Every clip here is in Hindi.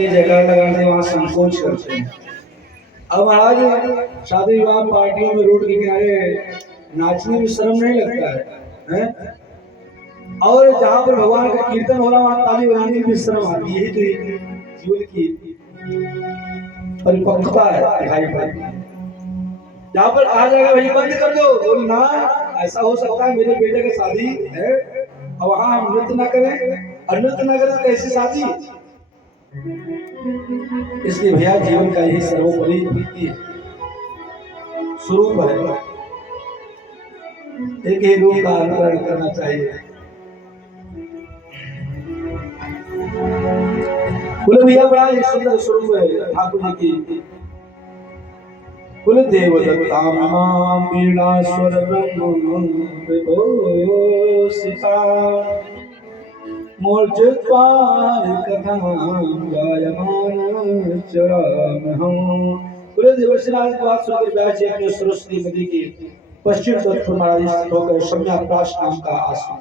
जयकार लगाते वहां संकोच करते हैं। अब महाराज शादी विवाह पार्टियों में रोड के किनारे नाचने में शर्म नहीं लगता है? और जहाँ पर भगवान का कीर्तन हो रहा वहां ताली बजाने में शर्म आती है। तो जीवन की परिपक्वता है दिखाई पड़ती है। जहाँ पर कहा जाएगा भाई बंद कर दो, बोल ना, ऐसा हो सकता है मेरे बेटे की शादी है और वहां हम नृत्य ना करें, और नृत्य ना करें तो कैसी शादी। इसलिए भैया जीवन का यही सर्वोपरि प्रीति है, स्वरूप है, एक ही रूप का अनुकरण करना चाहिए। बोले भैया बड़ा ही सुंदर स्वरूप है ठाकुर जी की। बोले देवदत्ताम वीणा स्वर ब्रह्म विभूषिता मूर्छित्वार कथाम गायमान चरामहं। बोले देवर्षिराज की बात सुनकर व्यास जी अपने सरस्वती नदी के पश्चिम तट पर महाराज स्थित होकर शम्याप्राश नाम का आश्रम,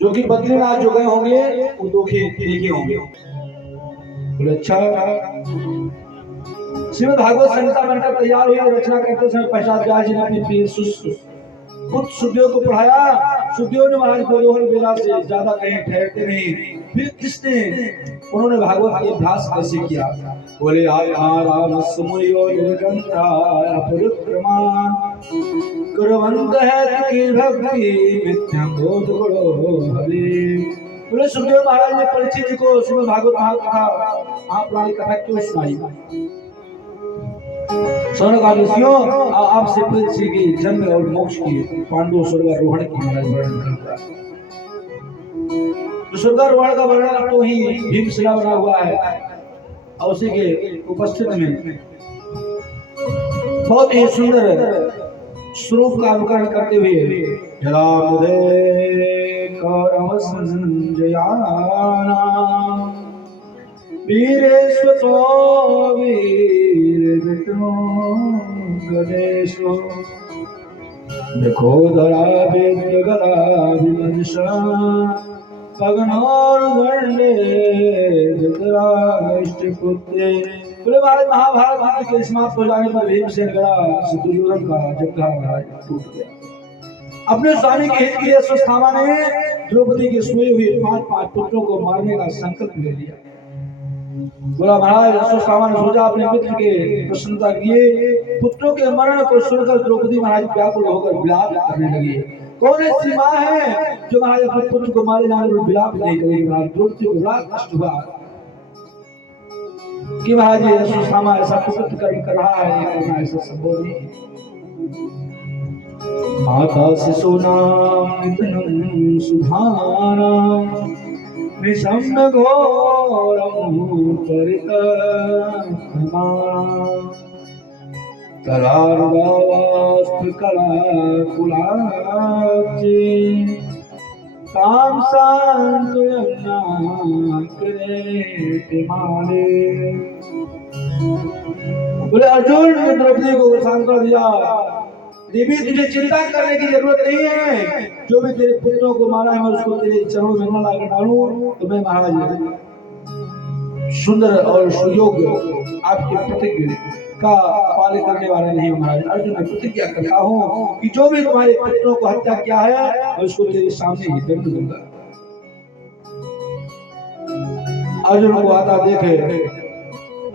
जो कि बद्रीनाथ जो गए होंगे वो देखे होंगे। बोले अच्छा। श्रीमद् भागवत संहिता बनकर तैयार हुई, रचना करते समय पश्चात व्यास जी ने अपने प्रिय पुत्र सुखदेव को पढ़ाया। सुखदेव ने महाराज को दोहर बेला से ज्यादा कहीं ठहरते नहीं। फिर किसने उन्होंने भागवत के अभ्यास कैसे किया? बोले राम सुमयो निर्गंधाय अपरुक्रमा करवंत है की भक्ति नित्यं बोध गुणो भवे। बोले सुखदेव महाराज ने परीक्षित जी को श्रीमद् भागवत महाकथा महापुराण कथा क्यों सुनाई? आपसे परीक्षित की जन्म और मोक्ष की, पांडव स्वर्गारोहण की महाराज वर्णन करता है। तो स्वर्गारोहण का वर्णन अब तो ही भीमशिला बना हुआ है, और उसी के उपस्थित में बहुत ही सुंदर स्वरूप का अनुकरण करते हुए जरा मुझे कौरव संजयाना वीरेश्वतो वीर गणेशो देखो धरा वेद गदा विमर्शा पगनोर गण्डे धृतराष्ट्रपुत्रे। बोले महाभारत युद्ध के समाप्त हो जाने पर भीमसेन गदा से दुर्योधन का जगह महाराज टूट गया। अपने स्वामी के हित के लिए अश्वत्थामा ने द्रौपदी के सोए हुए 5 पुत्रों को मारने का संकल्प ले लिया। बोला महाराज अश्वत्थामा ने सोचा अपने मित्र के प्रसन्नता किए पुत्रों के मरण को सुनकर द्रौपदी महाराज व्याकुल होकर विलाप करने लगी। कौन ऐसी मां है जो महाराज अपने पुत्र को मारे जाने पर विलाप नहीं करेगी? महाराज द्रौपदी को बड़ा कष्ट हुआ कि महाराज ये अश्वत्थामा ऐसा कुकृत कर्म कर रहा है, ऐसा संभव नहीं। माता शिशूनां निधनं सुधानां निशम्य घोरं परितमा तरार्वास्त्र कला कुलाची काम सांकुयन्ना कृते माले। बोले अर्जुन ने द्रौपदी को शांत कर दिया। देवी तुझे चिंता करने की जरूरत नहीं है, जो भी तेरे पुत्रों को मारा है मैं उसको तेरे चरणों में न लाकर डालूं तो मैं महाराज सुंदर और सुयोग्य आपके प्रतिज्ञा का पालन करने वाला नहीं हूं। महाराज अर्जुन मैं प्रतिज्ञा करता हूं कि जो भी तुम्हारे पुत्रों को हत्या किया है मैं उसको तेरे सामने ही दंड दूंगा। अर्जुन को आता देखे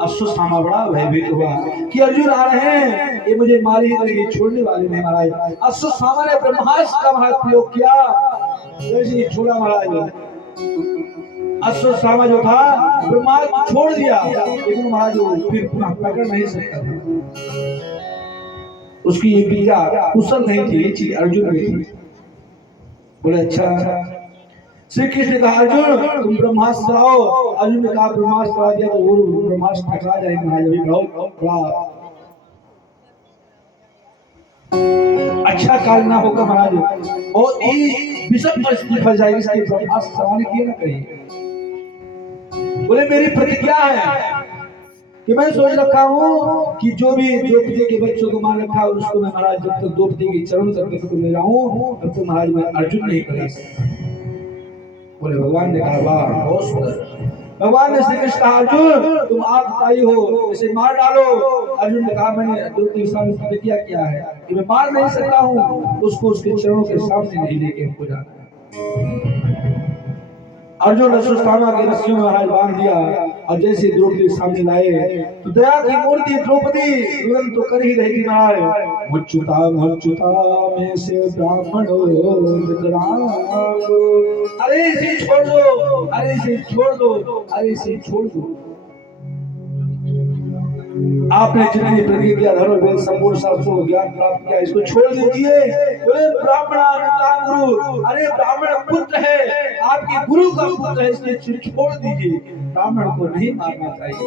अश्वत्थामा बड़ा भयभीत हुआ कि अर्जुन आ रहे हैं, ये मुझे मार ही नहीं छोड़ने वाले नहीं। महाराज अश्वत्थामा ने ब्रह्मास्त्र का महाराज प्रयोग किया, वैसे ही छोड़ा महाराज। अश्वत्थामा जो था ब्रह्मास्त्र छोड़ दिया, लेकिन महाराज फिर पुनः पकड़ नहीं सकता था। उसकी ये विद्या कुशल नहीं थी, ये चीज अर्जुन में थी। बोले अच्छा। श्री कृष्ण ने कहा अर्जुन तुम ब्रह्मास्त्र लाओ। अर्जुन ने कहा ब्रह्मास्त्र ला दिया तो वो ब्रह्मास्त्र टकरा जाएगा महाराज, अभी बहुत बड़ा अच्छा कार्य ना होगा महाराज, और ये विषम परिस्थिति फंस जाएगी, इसलिए ब्रह्मास्त्र सवाल किए ना करिए। बोले मेरी प्रतिज्ञा है कि मैं सोच रखा हूँ कि जो भी द्रौपदी के बच्चों को मार रखा है उसको मैं महाराज जब तक द्रौपदी के चरण तक ले जाऊं तब तक महाराज मैं अर्जुन नहीं कर सकता। बोले भगवान ने कहा वाह बहुत सुंदर, भगवान ने श्री कृष्ण कहा अर्जुन तुम आपताई हो, इसे मार डालो। अर्जुन ने कहा मैंने द्रौपदी के सामने प्रतिज्ञा किया है कि मैं मार नहीं सकता हूँ, उसको उसके चरणों के सामने नहीं लेके हमको जाना। अर्जुन अश्वत्थामा के रस्सियों में महाराज बांध दिया और जैसे द्रौपदी के सामने लाए तो दया की मूर्ति द्रौपदी तुरंत तो कर ही रही थी महाराज, मुच्युता में से ब्राह्मण अरे इसे छोड़ दो, अरे इसे छोड़ दो, अरे इसे छोड़ दो। आपने जितनी प्रतिज्ञा धर्म वेद संपूर्ण शास्त्रों को ज्ञान प्राप्त किया, इसको छोड़ दीजिए। बोले ब्राह्मण गुरु, अरे ब्राह्मण पुत्र है, आपके गुरु का पुत्र है, इसलिए छोड़ दीजिए, ब्राह्मण को नहीं मारना चाहिए।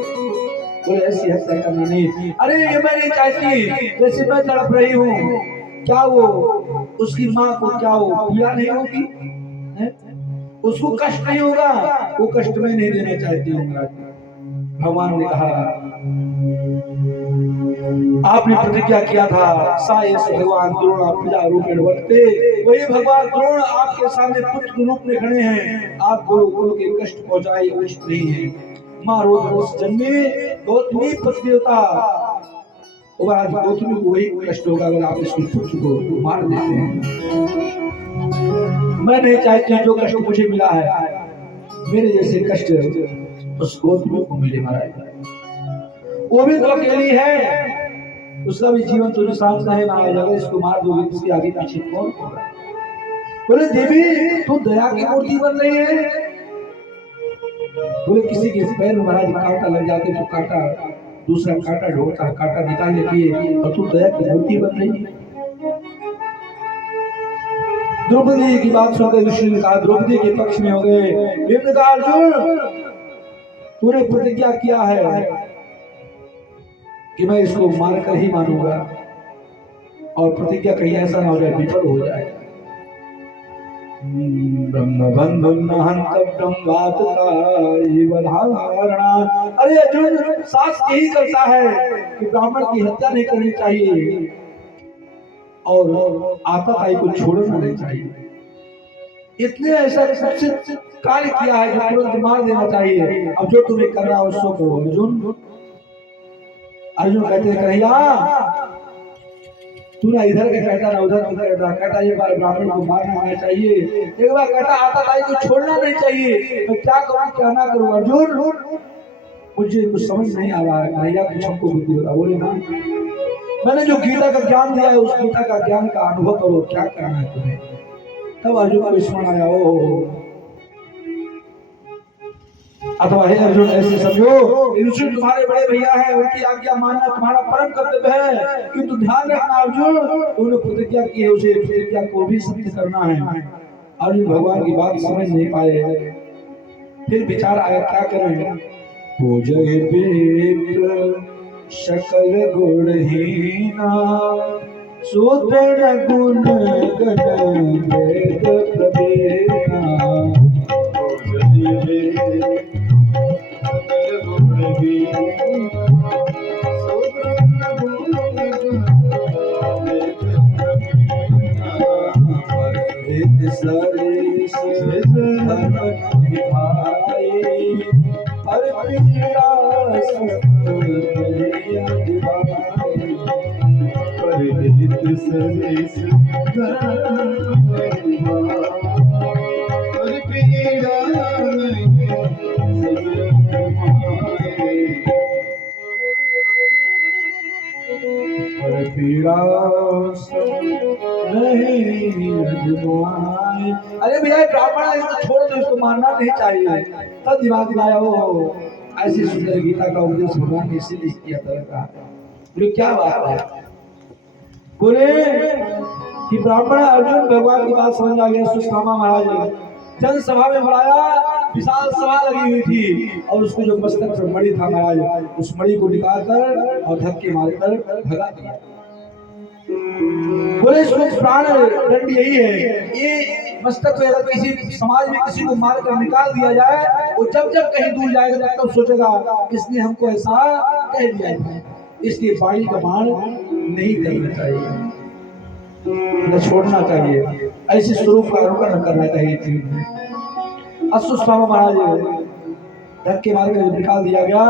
बोले ऐसी हत्या करना नहीं। अरे ये मैं नहीं चाहती, जैसे मैं तड़प रही हूँ, क्या वो उसकी माँ को क्या वो पीड़ा नहीं होगी, उसको कष्ट नहीं होगा, वो कष्ट में नहीं देना चाहती हूँ। भगवान ने कहा आपने प्रतिज्ञा किया था सायस भगवान द्रोण प्रजा रूपेण वर्तते, वही भगवान द्रोण आपके सामने पुत्र रूप में खड़े हैं, आप गुरु के कष्ट पहुंचाए उचित नहीं है। मारो उस जन्मे गौतमी पतिदेवता, आज गौतमी को वही कष्ट होगा अगर आप इसके पुत्र को मार देते हैं। मैं नहीं चाहती जो कष्ट मुझे मिला है मेरे जैसे कष्ट उस गौतमी को मिले महाराज। वो भी तो अकेली है, उसका भी जीवन तो निशान है महाराज, अगर इसको मार दोगे इसके आगे पीछे कौन होगा। बोले देवी तू दया की मूर्ति बन रही है। बोले किसी के पैर में महाराज कांटा लग जाते तो कांटा दूसरा कांटा ढोता, कांटा निकाल लेती है, और तू दया की मूर्ति बन रही है। द्रौपदी की बात सुनकर ऋषि ने कहा, द्रौपदी के पक्ष में हो गए। भीम ने कहा अर्जुन तूने प्रतिज्ञा किया है कि मैं इसको मारकर ही मानूंगा, और प्रतिज्ञा कहीं ऐसा ना हो जाए विफल हो जाए। ब्रह्म बंधु अरे अर्जुन शास्त्र यही करता है कि ब्राह्मण की हत्या नहीं करनी चाहिए और आताताई को छोड़ना नहीं चाहिए। इतने ऐसा कार्य किया है जो तुरंत मार देना चाहिए। अब जो तुम्हें कर रहा हो उसको करो। अर्जुन कहते कन्हैया तू ना इधर के कहता ना उधर कहता, एक बार ब्राह्मण को मारना आना चाहिए, एक बार कहता आताताई को छोड़ना नहीं चाहिए। मैं क्या करूं क्या ना करूं अर्जुन, मुझे कुछ समझ नहीं आ रहा है। कन्हैया कुछ हमको बुद्धि बता। बोले ना मैंने जो गीता का ज्ञान दिया है उस गीता का ज्ञान का अनुभव करो, क्या करना है तुम्हें। तब अर्जुन को स्मरण आया, ओ अथवा हे अर्जुन ऐसे समझो ऋषि तुम्हारे बड़े भैया हैं, उनकी आज्ञा मानना तुम्हारा परम कर्तव्य है, किंतु ध्यान रखना अर्जुन तुमने प्रतिज्ञा की है उसे प्रतिज्ञा को भी सत्य करना है। अर्जुन भगवान की बात समझ नहीं पाए, फिर विचार आया क्या करें। पूजय विप्र सकल गुणहीना सूत्र गुण गण वेद प्रवीणा। अरे भैया ब्राह्मण इसको छोड़ दो, इसको मारना नहीं चाहिए। तब दिमाग में आया वो ऐसी सुंदर गीता का उपदेश भगवान ने इसीलिए किया था। बोले क्या बात है। बोले कि ब्राह्मण अर्जुन भगवान की बात समझ आ गया। सुश्रामा महाराज जन सभा में बुलाया, विशाल सभा लगी हुई थी और उसको जो मस्तक पर मणि था महाराज उस मणि को निकालकर और धक्के मारकर भगा दिया। बोले इसको प्राण दंड यही है, ये मस्तक पे अगर किसी समाज में किसी को मारकर निकाल दिया जाए, वो जब जब कहीं दूर जाएगा तब सोचेगा इसने हमको ऐसा कह दिया था, इसलिए वाणी का बाण नहीं करना चाहिए, न छोड़ना चाहिए, ऐसे स्वरूप का अनुकरण करना चाहिए। अश्वत्थामा महाराज धक्के मार कर निकाल दिया गया।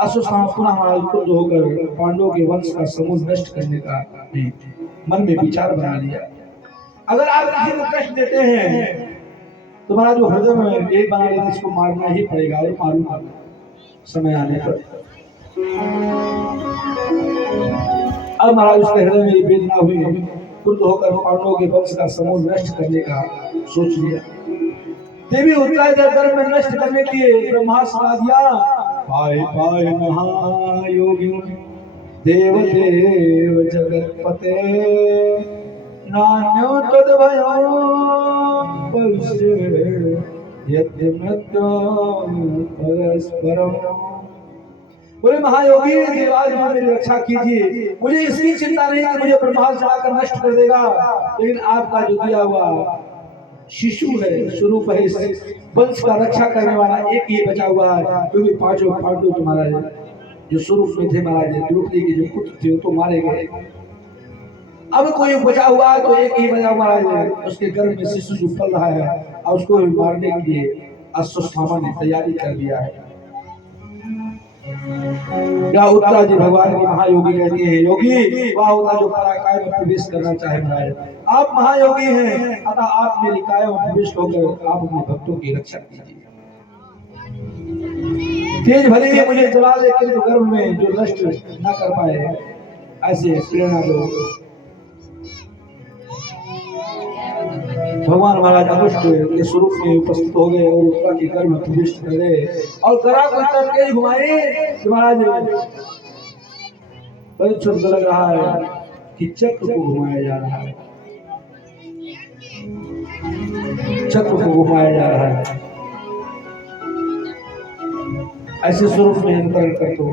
अश्वत्थामा पुनः महाराज क्रुद्ध होकर पांडवों के वंश का समूह नष्ट करने का मन में विचार बना लिया। अगर आप किसी को कष्ट देते हैं तुम्हारा जो हृदय में एक बना लेते इसको मारना ही पड़ेगा और मारूंगा समय आने पर। अब महाराज उसके हृदय में वेदना हुई, क्रुद्ध होकर पांडवों के वंश का समूह नष्ट करने का सोच लिया। देवी उत्तरायण गर्भ में नष्ट करने के लिए ब्रह्मास्त्र बना दिया। पाए पाए महायोगी देव देव जगतपते नान्यो तद भयो भविष्य यद्य मृत्यु परस्परम। बोले महायोगी देवाज में मेरी रक्षा कीजिए, मुझे इसकी चिंता नहीं कि मुझे ब्रह्मास्त्र चढ़ाकर नष्ट कर देगा, लेकिन आपका जो दिया हुआ शिशु है, स्वरूप है, इस वंश का रक्षा करने वाला एक ही बचा हुआ है, क्योंकि पांचों पांडव तुम्हारा जो स्वरूप में थे महाराज द्रौपदी के जो पुत्र थे वो तो मारे गए। अब कोई बचा हुआ तो एक ही बचा महाराज, उसके गर्भ में शिशु जो पल रहा है और उसको मारने के लिए अश्वत्थामा ने तैयारी कर दिया है। या उत्तरा जी भगवान की महायोगी कहती है, योगी वह होता जो पराकाय में प्रवेश करना चाहे महाराज, आप महायोगी हैं, अतः आप मेरी काय में प्रवेश होकर आप अपने भक्तों की रक्षा कीजिए। तेज भले ही मुझे जला दे किंतु गर्भ में जो नष्ट न कर पाए ऐसे प्रेरणा दो। भगवान महाराज अनुष्ट के स्वरूप में उपस्थित हो गए और उत्तरा के गर्भ में प्रवेश कर गए और गरा को इतना तेज घुमाए कि महाराज परीक्षण लग रहा है कि चक्र को घुमाया जा रहा है, चक्र को घुमाया जा रहा है। ऐसे स्वरूप में अंतरण कर दो।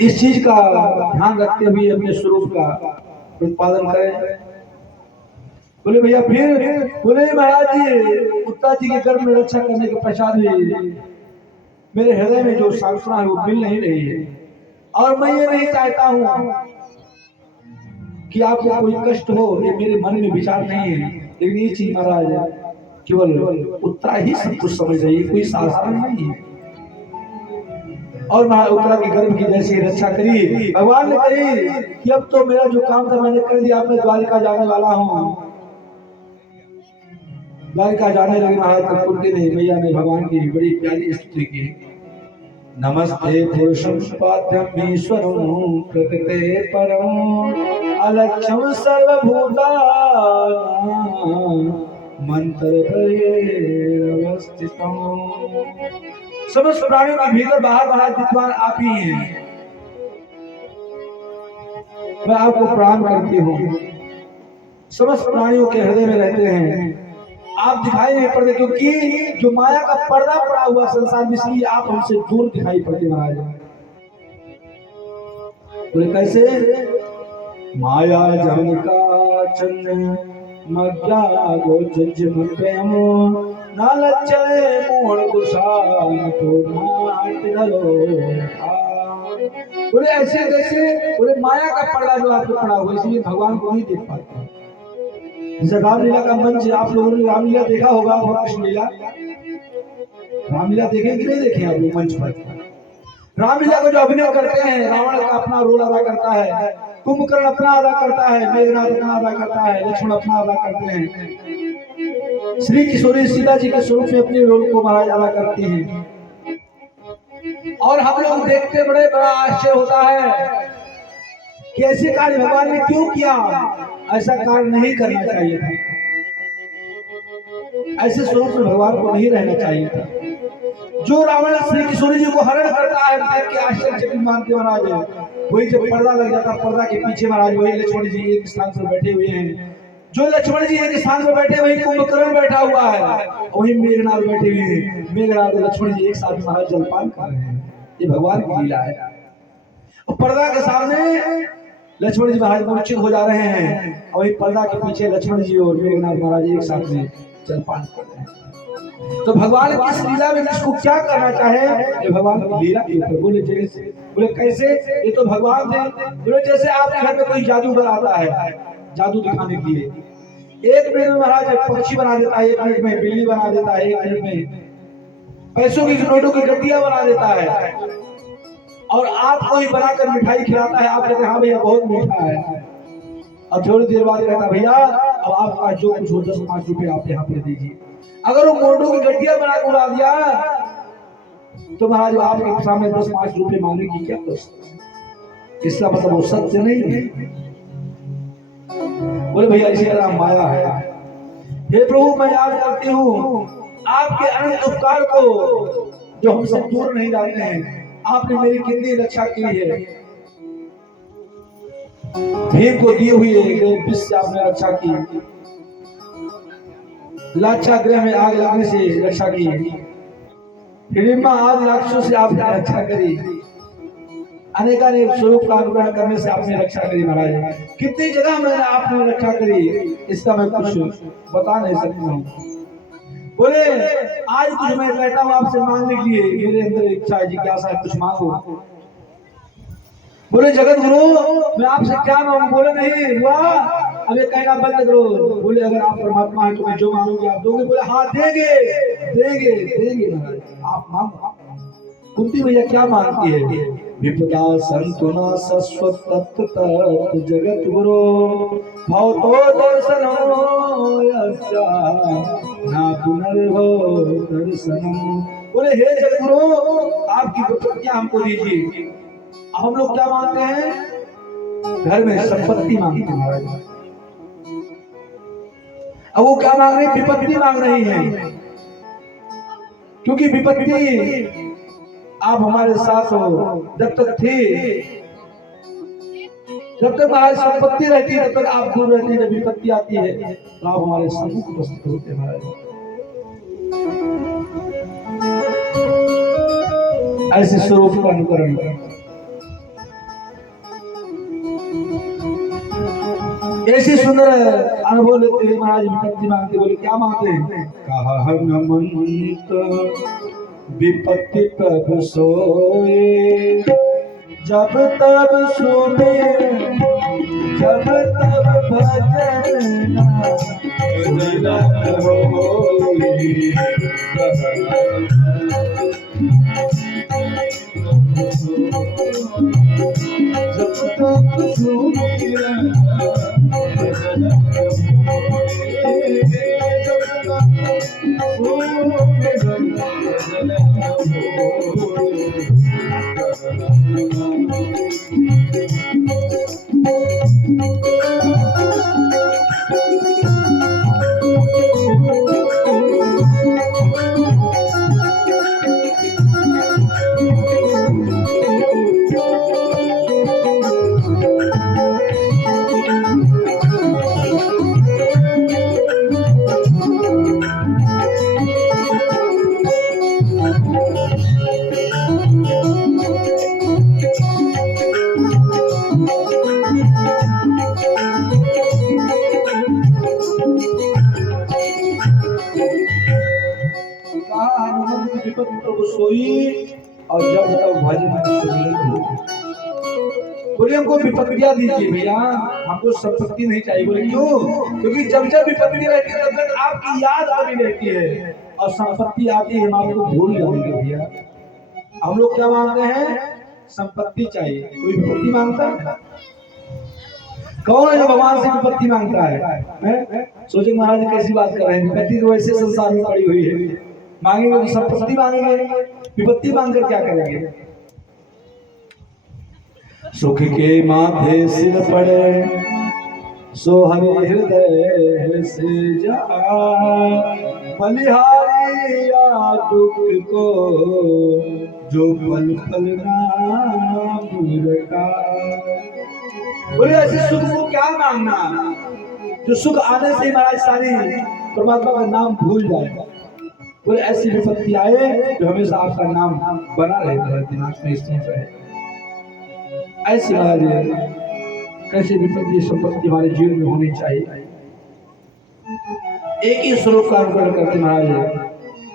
इस चीज का ध्यान रखते हुए अपने स्वरूप का उत्पादन करें। बोले भैया फिर बोले महाराज जी उत्तरा जी के गर्भ में रक्षा करने के पश्चात भी मेरे हृदय में जो सांसना है वो मिल नहीं रही है और मैं ये नहीं चाहता हूँ कि आपको कोई कष्ट हो, ये मेरे मन में विचार नहीं है, लेकिन ये चीज महाराज केवल उत्तरा ही सब कुछ समझ रही है, कोई साधारण नहीं है। और उत्तरा के गर्भ की जैसी रक्षा करी भगवान ने कही कि अब तो मेरा जो काम था मैंने कर दिया, अब मैं द्वारिका जाने वाला हूँ। द्वारिका जाने लगे महाराज तब कुंती ने मैया ने भगवान की बड़ी प्यारी स्तुति की। नमस्ते पुरुषं पाद्यं ईश्वरं प्रकृते परं अलक्ष्यं सर्वभूतानां मंत्रत्रयेऽवस्थितम्। समस्त प्राणियों के भीतर बाहर बाहर विद्वान आप ही हैं। मैं आपको प्रणाम करती हूँ। समस्त प्राणियों के हृदय में रहते हैं, आप दिखाई नहीं पड़ते क्योंकि जो माया का पर्दा पड़ा हुआ संसार में, इसलिए आप हमसे दूर दिखाई पड़ते महाराज। बोले कैसे? माया जन का चंद्र मज्जा गोचज मुप्यम नालचले मोहन दुशान तो नाट नलो। बोले ऐसे कैसे? बोले माया का पर्दा जो आपको पड़ा हुआ इसलिए भगवान को नहीं देख पाते। जैसे रामलीला का मंच, आप लोगों ने रामलीला देखा होगा, कृष्ण लीला रामलीला देखे कि नहीं देखे आप लोग? मंच पर रामलीला को जो अभिनय करते हैं, रावण का अपना रोल अदा करता है, कुंभकर्ण अपना अदा करता है, मेघनाथ अपना अदा करता है, लक्ष्मण अपना अदा करते हैं, श्री किशोरी सीता जी के स्वरूप में अपने रोल को महाराज अदा करती हैं। और हम लोग देखते बड़े बड़ा आश्चर्य होता है कि ऐसे कार्य भगवान ने क्यों किया? ऐसा कार्य नहीं करना चाहिए था, ऐसे स्वरूप में भगवान को नहीं रहना चाहिए था। जो रावण श्री किशोरी जी को हरण करता है देख के आश्चर्यचकित मानते महाराज, वही जब पर्दा लग जाता, पर्दा के पीछे महाराज वही लक्ष्मण जी एक स्थान पर बैठे हुए हैं। जो लक्ष्मण जी एक स्थान पर बैठे, वही कुंभकर्ण बैठा हुआ है, वही मेघनाथ बैठे हुए हैं। मेघनाथ और लक्ष्मण जी एक साथ महाराज जलपान कर रहे हैं। ये भगवान की लीला है। और पर्दा के सामने लक्ष्मण जी महाराज मूर्छित हो जा रहे हैं, और वही पर्दा के पीछे लक्ष्मण जी और मेघनाथ महाराज एक साथ में जलपान कर रहे हैं। तो भगवान किस लीला में किसको क्या करना चाहे, ये भगवान की लीला के ऊपर। बोले जैसे, बोले कैसे? ये तो भगवान थे। बोले जैसे आपके घर में कोई जादूगर आता है जादू दिखाने के लिए, एक मिनट में महाराज पक्षी बना देता है, एक मिनट में बिल्ली बना देता है, एक मिनट में पैसों की नोटों की गड्डियां बना देता है, और आपको ही बनाकर मिठाई खिलाता है। आप कहते हैं हाँ भैया बहुत मीठा है, और थोड़ी देर बाद कहता है भैया अब आपका जो कुछ हो 10-5 रुपए आप यहाँ पे दीजिए। अगर वो नोटों की गड्डियां बना के उड़ा दिया तो महाराज आपके सामने 10-5 रुपए मांगने की क्या कोशिश, इसका मतलब वो सत्य नहीं है। बोले भैया इसी तरह माया है। हे प्रभु मैं याद करती हूँ आपके अनंत उपकार को जो हम सब दूर नहीं जानते हैं। आपने मेरी कितनी रक्षा की है, भीम को दिए हुए विष से आपने रक्षा की, लाक्षा गृह में आग लगने से रक्षा की, हिडिंबा आदि राक्षसों से आपने रक्षा करी, अनेकानेक स्वरूप का अनुग्रह करने से आपने रक्षा करी। महाराज कितनी जगह मैंने आपने रक्षा करी, इसका मैं कुछ बता नहीं सकता हूँ। बोले आज कुछ मैं कहता हूँ आपसे मांगने के लिए, मेरे अंदर इच्छा है, जिज्ञासा है, कुछ मांगो। बोले जगत गुरु मैं आपसे क्या मांगू? बोले नहीं हुआ अब ये कहना बंद करो। बोले अगर आप परमात्मा हैं तो मैं जो मांगूंगी आप दोगे? बोले हाँ देंगे देंगे देंगे महाराज, आप मांगो। कुंती भैया क्या मांगती है? विपदा संतुना सस्वत तत्त जगत गुरु भवतो दर्शनो यस्या ना पुनर्भो दर्शनम। बोले हे जगत गुरु आपकी विपत्तियां हमको दीजिए। हम लोग क्या मांगते हैं? घर में संपत्ति मांगते हैं महाराज। अब वो क्या मांग रहे हैं? विपत्ति मांग रही है, क्योंकि विपत्ति आप हमारे साथ हो जब तक थे, जब तक हमारी संपत्ति रहती है तब तक आप दूर रहती है, जब विपत्ति आती है तो आप हमारे सम्मुख उपस्थित होते हैं महाराज। ऐसे स्वरूप का अनुकरण करें, ऐसे सुंदर अनुभव लेते हुए महाराज विपत्ति मांगते। बोले क्या मांगते हैं? कहा हनुमंत विपत्ति प्रभु सोए, जब तब सुने जब तब भजन और जब तक भजन। बोले हमको विपत्तियां दीजिए भैया, हमको संपत्ति नहीं चाहिए। बोले क्यों? क्योंकि जब जब विपत्ति रहती है तब तक आपकी याद बनी रहती है, और संपत्ति आती है हम आपको भूल जाएंगे भैया। हम लोग क्या मांगते हैं? संपत्ति चाहिए। कोई विपत्ति मांगता है? कौन है जो भगवान से विपत्ति मांगता है? सोचे महाराज कैसी बात कर रहे हैं, विपत्ति तो वैसे संसार में पड़ी हुई है, मांगेंगे तो संपत्ति मांगेंगे, विपत्ति मांगकर क्या करेंगे? सुख के माथे सिर पड़े सो हरि हृदय से जा, बलिहारी या दुख को जो पल पल नाम रखा। बोले ऐसे सुख को क्या मांगना जो सुख आने से महाराज सारी परमात्मा का नाम भूल जाएगा। बोले ऐसी विपत्ति आए जो हमेशा आपका नाम बना रहे, दिमाग में स्थित रहे। ऐसी महाराज कैसी विपत्ति संपत्ति हमारे जीवन में होनी चाहिए। एक ही स्वरूप का अनुकरण करते महाराज।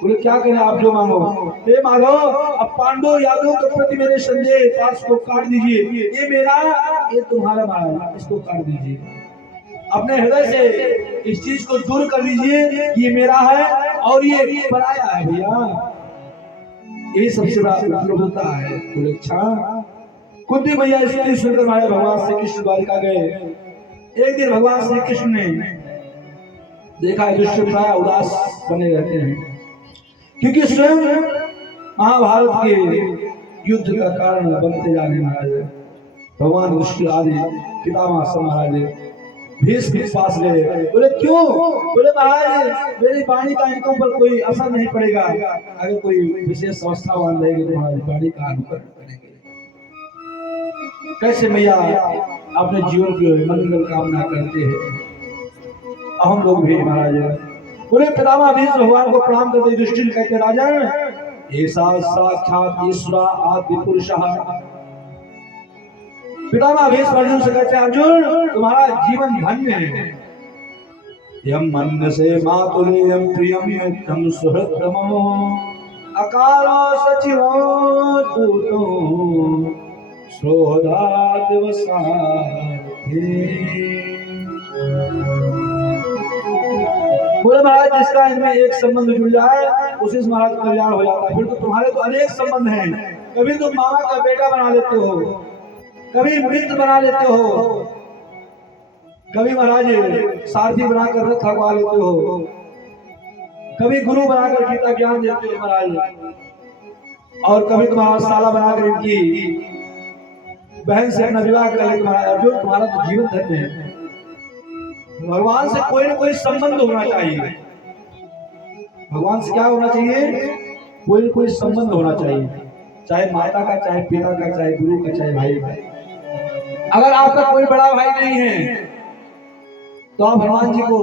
बोले क्या करें? आप जो मांगो। हे माधव अब पांडव यादव के प्रति मेरे संजय पास को काट दीजिए, ये मेरा ये तुम्हारा महाराज, इसको काट दीजिए। अपने हृदय से इस चीज को दूर कर लीजिए कि ये मेरा है और ये पराया है भैया। यही सबसे बड़ा मतलब होता है। बोले अच्छा। कुंती मैया स्त्री सुनकर महाराज भगवान श्री कृष्ण द्वारिका गए। एक दिन भगवान श्री कृष्ण ने देखा युधिष्ठिर प्राय उदास बने रहते हैं, क्योंकि स्वयं महाभारत के युद्ध का कारण बनते जा रहे महाराज। भगवान युधिष्ठिर आदि पितामह सब महाराज भीष्म के पास गए। बोले क्यों? बोले महाराज मेरी वाणी का इनके ऊपर कोई असर नहीं पड़ेगा, अगर कोई विशेष संस्था मान रहेगी तो हमारी वाणी का अनुकरण करेंगे। कैसे मैया अपने जीवन की मंगल कामना करते हैं, हम लोग भी महाराज। बोले पितामह भीष्म भगवान को प्रणाम करते युधिष्ठिर कहते राजन ऐसा साक्षात ईश्वर आदि पुरुषः। पितामह भीष्म अर्जुन से कहते अर्जुन तुम्हारा जीवन धन्य है। यम मन से मातुलेयम प्रियम यम सुहृतमो अकालो सचिवो दूतो श्रोधात वसाथे। बोले महाराज जिसका इनमें एक संबंध जुड़ जाए उसी से महाराज कल्याण हो जाता है। फिर तो तुम्हारे तो अनेक संबंध हैं, कभी तुम मामा का बेटा बना लेते हो, कभी मित्र बना लेते हो, कभी महाराज सारथी बनाकर रथ लगवा लेते हो, कभी गुरु बनाकर गीता ज्ञान देते हो महाराज, और कभी तुम्हारा साला बनाकर इनकी बहन से अपना विवाह कर लेते महाराज। अर्जुन तुम्हारा तो जीवन धन्य है। भगवान से कोई ना कोई संबंध होना चाहिए। भगवान से क्या होना चाहिए? कोई ना कोई संबंध होना चाहिए, चाहे माता का, चाहे पिता का, चाहे गुरु का, चाहे भाई का। अगर आपका कोई बड़ा भाई नहीं है तो आप हनुमान जी को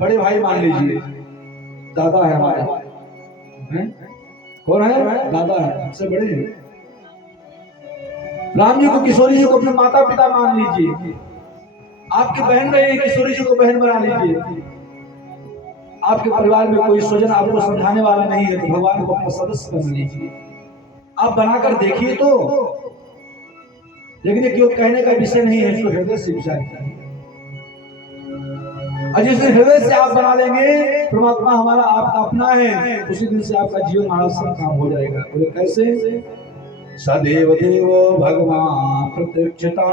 बड़े भाई मान लीजिए। दादा है हमारे, कौन है? दादा है, हमसे बड़े हैं। राम जी को, किशोरी जी को अपने माता पिता मान लीजिए। आपकी बहन रहे किशोरी जी को बहन बना लीजिए। आपके परिवार में कोई स्वजन आपको समझाने वाला नहीं है तो भगवान को अपना सदस्य बना लीजिए। आप बनाकर देखिए तो, लेकिन ये क्यों कहने का विषय नहीं है, इसको हृदय से विचार करिए। और जिस दिन हृदय से आप बना लेंगे परमात्मा हमारा आपका अपना है, उसी दिन से आपका जीवन हमारा सब काम हो जाएगा। बोले कैसे? सदैव देव भगवान प्रत्यक्षता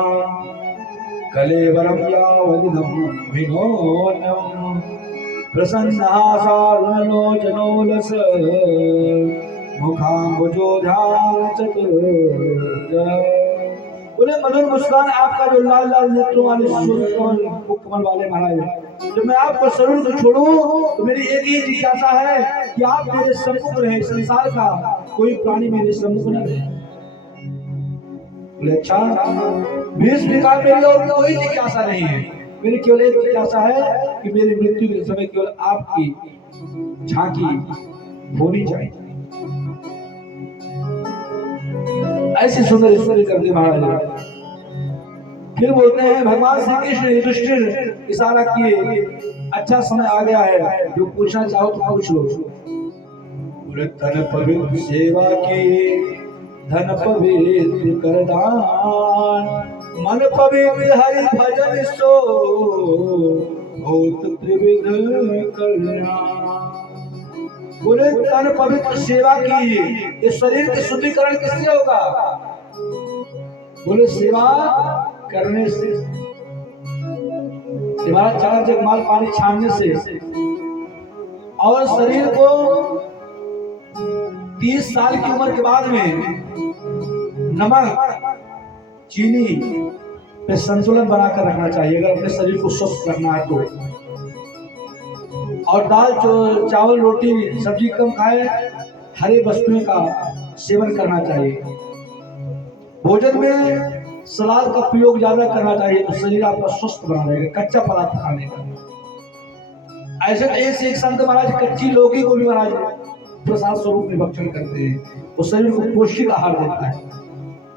कलेवरम यावदिदं विनोदं प्रसन्नासारुणलोचनोलस मुखाम्बुजोधार चतुर्भुज। बोले मधुर मुस्कान आपका जो लाल लाल नेत्रों वाले मुखकमल वाले महाराज, जब मैं आपको शरीर को छोड़ूं तो मेरी एक ही जिज्ञासा है कि आप मेरे सम्मुख रहे, संसार का कोई प्राणी मेरे सम्मुख न रहे। बोले अच्छा। भीष्म का मेरी और कोई जिज्ञासा नहीं है, मेरी केवल एक जिज्ञासा है कि मेरी मृत्यु के समय केवल आपकी झांकी होनी चाहिए। ऐसी सुंदर ईश्वरी करते महाराज। फिर बोलते हैं भगवान श्री कृष्ण युधिष्ठिर इशारा किए, अच्छा समय आ गया है, जो पूछना चाहो तो पूछ लो। बोले धन पवित्र सेवा की धन पवित्र कर दान, मन पवित्र हरि भजन सो होत त्रिविध कल्याण। बोले तन पवित्र सेवा की, ये शरीर के शुद्धिकरण किससे होगा? बोले सेवा करने से, हमारा चकाचक माल पानी छानने से। और शरीर को 30 साल की उम्र के बाद में नमक चीनी पे संतुलन बनाकर रखना चाहिए, अगर अपने शरीर को स्वस्थ रखना है तो। और दाल चावल रोटी सब्जी कम खाए, हरे वस्तुओं का सेवन करना चाहिए। भोजन में सलाद का प्रयोग ज्यादा करना चाहिए तो शरीर आपका स्वस्थ बना रहेगा, कच्चा पदार्थ खाने का। ऐसे तो एक से एक संत महाराज कच्ची लौकी को भी महाराज प्रसाद स्वरूप में भक्षण करते हैं, वो शरीर को पौष्टिक आहार देता है।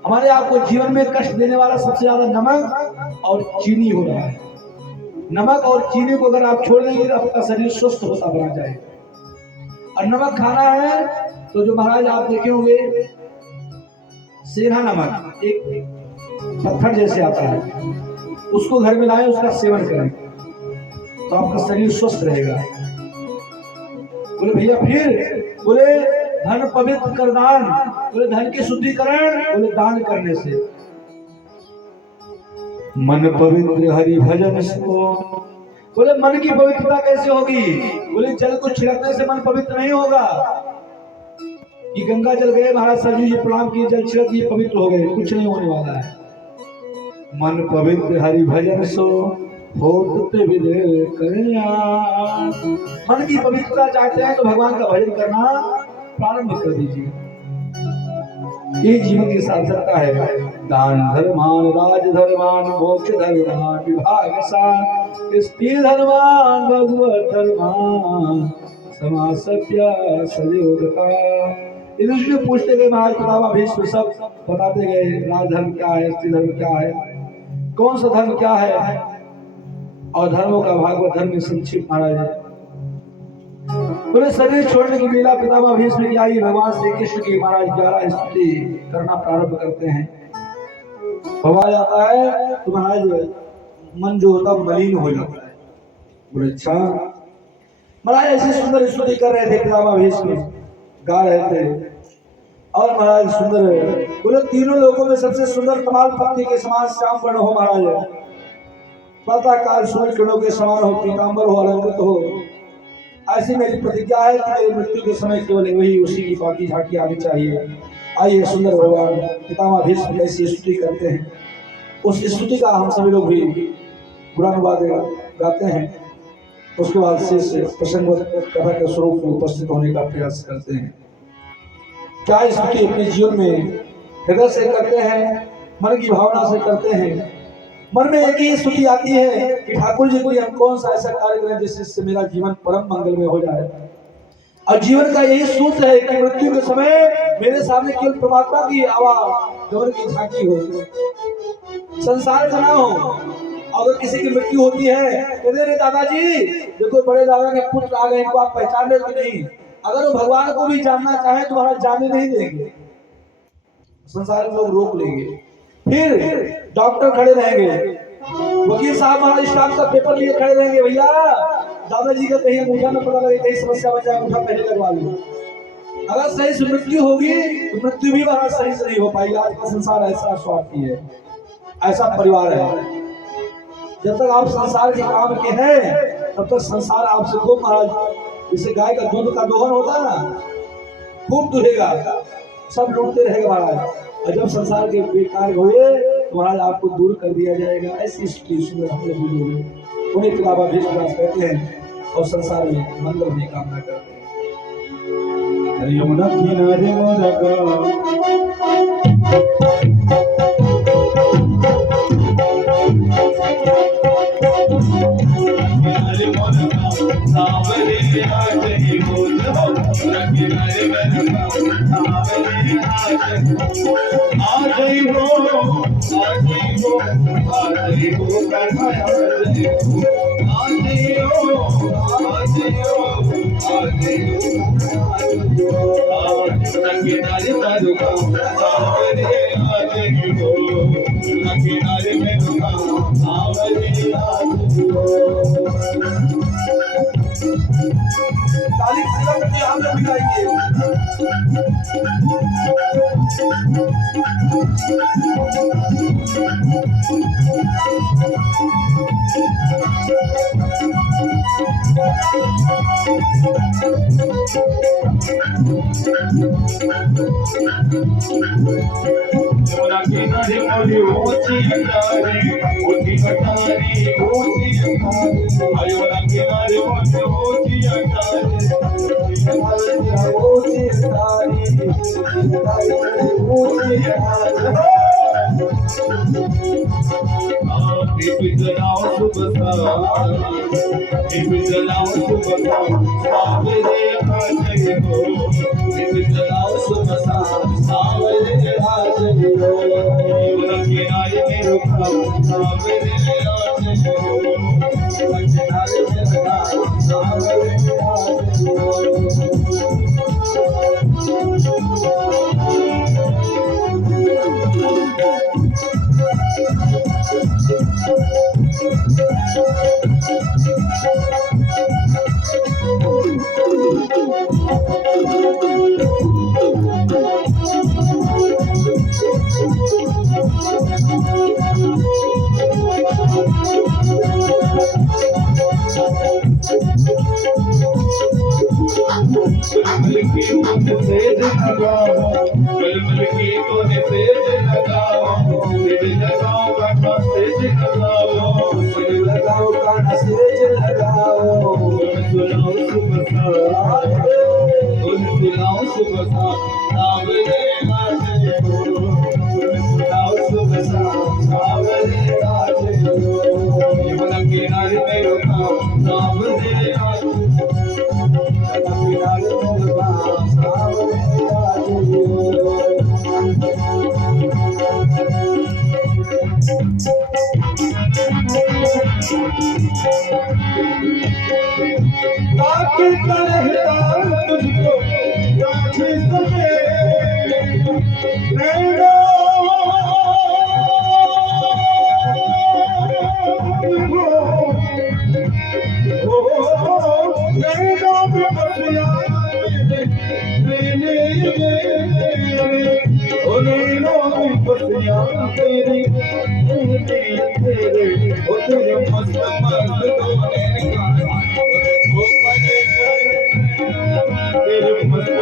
हमारे आपको जीवन में कष्ट देने वाला सबसे ज्यादा नमक और चीनी हो रहा है। नमक और चीनी को अगर आप छोड़ देंगे तो आपका शरीर स्वस्थ होता बना जाएगा। और नमक खाना है तो जो महाराज आप देखे होंगे सेंधा नमक एक पत्थर जैसे आता है, उसको घर में लाएं, उसका सेवन करें तो आपका शरीर स्वस्थ रहेगा। बोले भैया फिर, बोले धन पवित्र कर दान, बोले धन की शुद्धिकरण, बोले दान करने से। मन पवित्र हरि भजन सो, बोले मन की पवित्रता कैसे होगी? बोले जल को छिड़कने से मन पवित्र नहीं होगा। कि गंगा जल गए महाराज सरजू जी प्रणाम किए, जल छिड़क दिए, पवित्र हो गए, कुछ नहीं होने वाला है। मन पवित्र हरि भजन सो होत विदे कल्याण। मन की पवित्रता चाहते हैं तो भगवान का भजन करना प्रारंभ कर दीजिए। ये जीवन की सार्थकता है। दान धर्मान राज धर्मान मोक्ष धर्मान विभाग स्त्री धर्मान भगवत धर्मान समासप्य सयोगता। इधर पूछते गए महाराज पितामह भीष्म, सब बताते गए राजधर्म क्या है, स्त्री धर्म क्या है, कौन सा धर्म क्या है, और धर्मों का भागवत धर्म में संक्षिप्त महाराज है। बोले शरीर छोड़ने की बेला पितामह भीष्म की आई, भगवान श्री कृष्ण की महाराज 11 स्तुति करना प्रारंभ करते हैं। भगवान आता है तो महाराज मन जो होता मलिन हो जाता है। बोले अच्छा। महाराज ऐसी सुंदर स्तुति कर रहे थे, पितामह भीष्म गा रहे थे, और महाराज सुंदर बोले तीनों लोगों में सबसे सुंदर कमाल पत्नी के समान श्याम वर्ण हो महाराज, प्रातः काल सूर्य किरणों के समान हो, पीतांबर हो, अलंकृत हो। ऐसी मेरी प्रतिज्ञा है कि मेरी मृत्यु के समय केवल वही उसी की बाकी झांकी आनी चाहिए। आइए सुंदर भगवान पितामह भीष्म ऐसी स्तुति करते हैं। उस स्तुति का हम सभी लोग भी गुणानुवाद गाते हैं। उसके बाद शेष प्रसंग कथा के स्वरूप में उपस्थित होने का प्रयास करते हैं। क्या स्तुति अपने जीवन में हृदय से करते हैं, मन की भावना से करते हैं। मन में एक ही स्तुति आती है कि ठाकुर जी को हम कौन सा ऐसा कार्य करें जिससे मेरा जीवन परम मंगल में हो जाए। और जीवन का यही सूत्र है कि मृत्यु के समय मेरे सामने केवल परमात्मा की आवाज गौर की झांकी हो, संसार का ना हो। अगर किसी की मृत्यु होती है, कहते रे दादाजी देखो बड़े दादा के पुत्र आ गए, इनको आप पहचान रहे कि नहीं? अगर वो भगवान को भी जानना चाहे तो महाराज जाने नहीं देंगे, संसार में लोग रोक लेंगे। फिर डॉक्टर खड़े रहेंगे, वकील साहब महाराज स्टाफ का पेपर लिए खड़े रहेंगे, भैया दादाजी का कहीं अंगूठा न पता लगे, कहीं समस्या बचा, अंगूठा पहले लगवा लो। अगर सही से मृत्यु होगी तो मृत्यु भी महाराज सही से नहीं हो पाएगी। आज का संसार ऐसा स्वार्थी है, ऐसा परिवार है। जब तक आप संसार के काम के हैं तब तक संसार आपसे खूब महाराज, जैसे गाय का दूध का दोहन होता है ना, खूब दुहेगा, सब लूटते रहेगा महाराज। और जब संसार के बेकार हुए तो महाराज आपको दूर कर दिया जाएगा। ऐसी स्थिति हम लोग उन्हें पितामह भीष्म कहते हैं और संसार में मंगल की कामना करते हैं। यमुना किनारे Thank you. की बुन से लगाओ, मलमल की बुन से लगाओ, सिर लगाओ काना से लगाओ, सिर लगाओ काना से लगाओ, सुनाओ सुबह सुनाओ सुबह सावरे आज को, सुनाओ सुबह सावरे आज को, यमुना किनारे पे रुका सावरे आज को, यमुना किनारे पे रुका सावरे आज को। ताकि तरहता तुझको राज सके नैना नैना में बसिया तेरे ओ नैना में बसिया तेरे ओ तेरे मस्त मस्त तेरे मस्त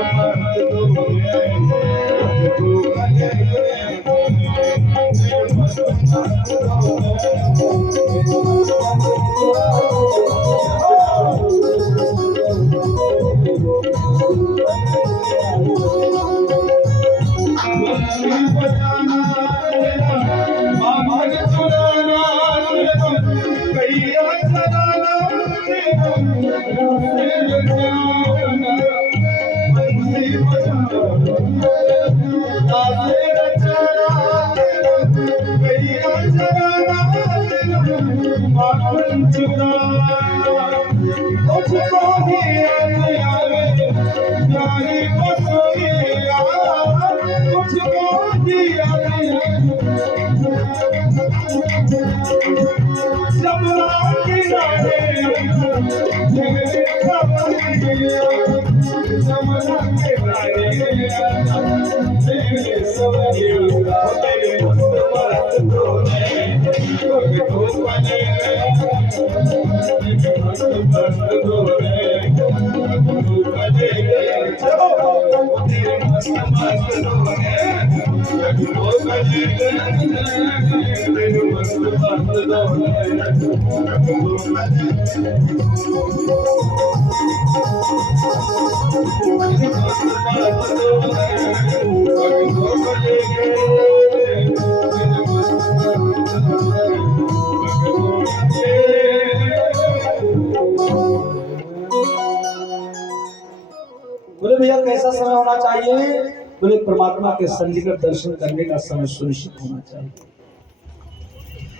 बोले भैया कैसा समय होना चाहिए? बोले परमात्मा के सन्निकट दर्शन करने का समय सुनिश्चित होना चाहिए।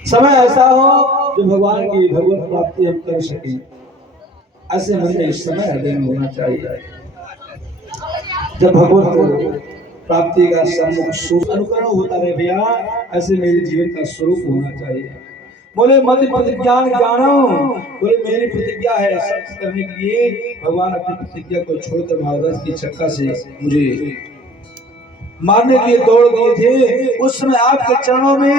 समय ऐसा हो जो भगवान की भगवत प्राप्ति हम कर सके, ऐसे मन में इस समय हृदय में होना चाहिए। जब भगवत प्राप्ति का सम्मुख अनुकरण होता रहे भैया, ऐसे मेरे जीवन का स्वरूप होना चाहिए। बोले मत प्रतिज्ञान ज्ञानो, बोले मेरी प्रतिज्ञा है सत्य करने के लिए। भगवान अपनी प्रतिज्ञा को छोड़कर महाराज की चक्का से मुझे मारने के लिए दौड़ दिए थे। उस समय आपके चरणों में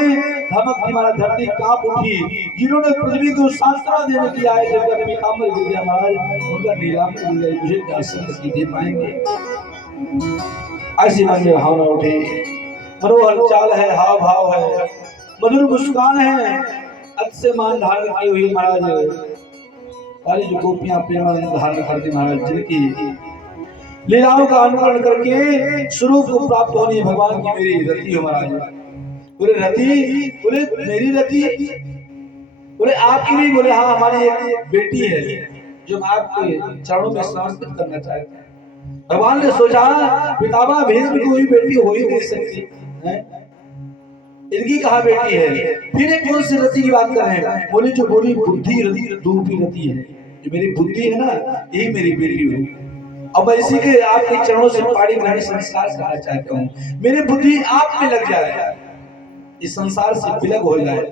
धमक हमारा धरती कांप उठी। जिन्होंने पृथ्वी को सांत्वना देने के लिए आए थे, जब पीताम्बर गिर गया महाराज, उनका नीलाम मिल गई, मुझे क्या संगति दे पाएंगे? ऐसी मन में भावना उठी। मनोहर चाल है, हाव भाव है, मधुर मुस्कान है, अक्षय मान धारण की हुई महाराज वाली जो गोपियां प्रेमानंद धारण करती महाराज, जिनकी लीलाओं का अनुकरण करके स्वरूप को प्राप्त होनी भगवान की मेरी रति हो महाराज। बोले रति? बोले मेरी रति? बोले आपकी भी? बोले हाँ, हमारी एक बेटी है जो आपके चरणों में समर्पित करना चाहते हैं। भगवान ने सोचा पितामह भीष्म की कोई बेटी हो ही नहीं सकती है, इनकी कहा बेटी है? फिर एक कौन सी रति की बात कर रहे हैं? बोली जो बोली बुद्धि रति रूपी रति है, जो मेरी बुद्धि है ना, यही मेरी बेटी हुई। अब मैं इसी के आपके चरणों से पाड़ी ग्रहण संस्कार करना चाहता हूँ। मेरी बुद्धि आप में लग जाए, इस संसार से विलग हो जाए,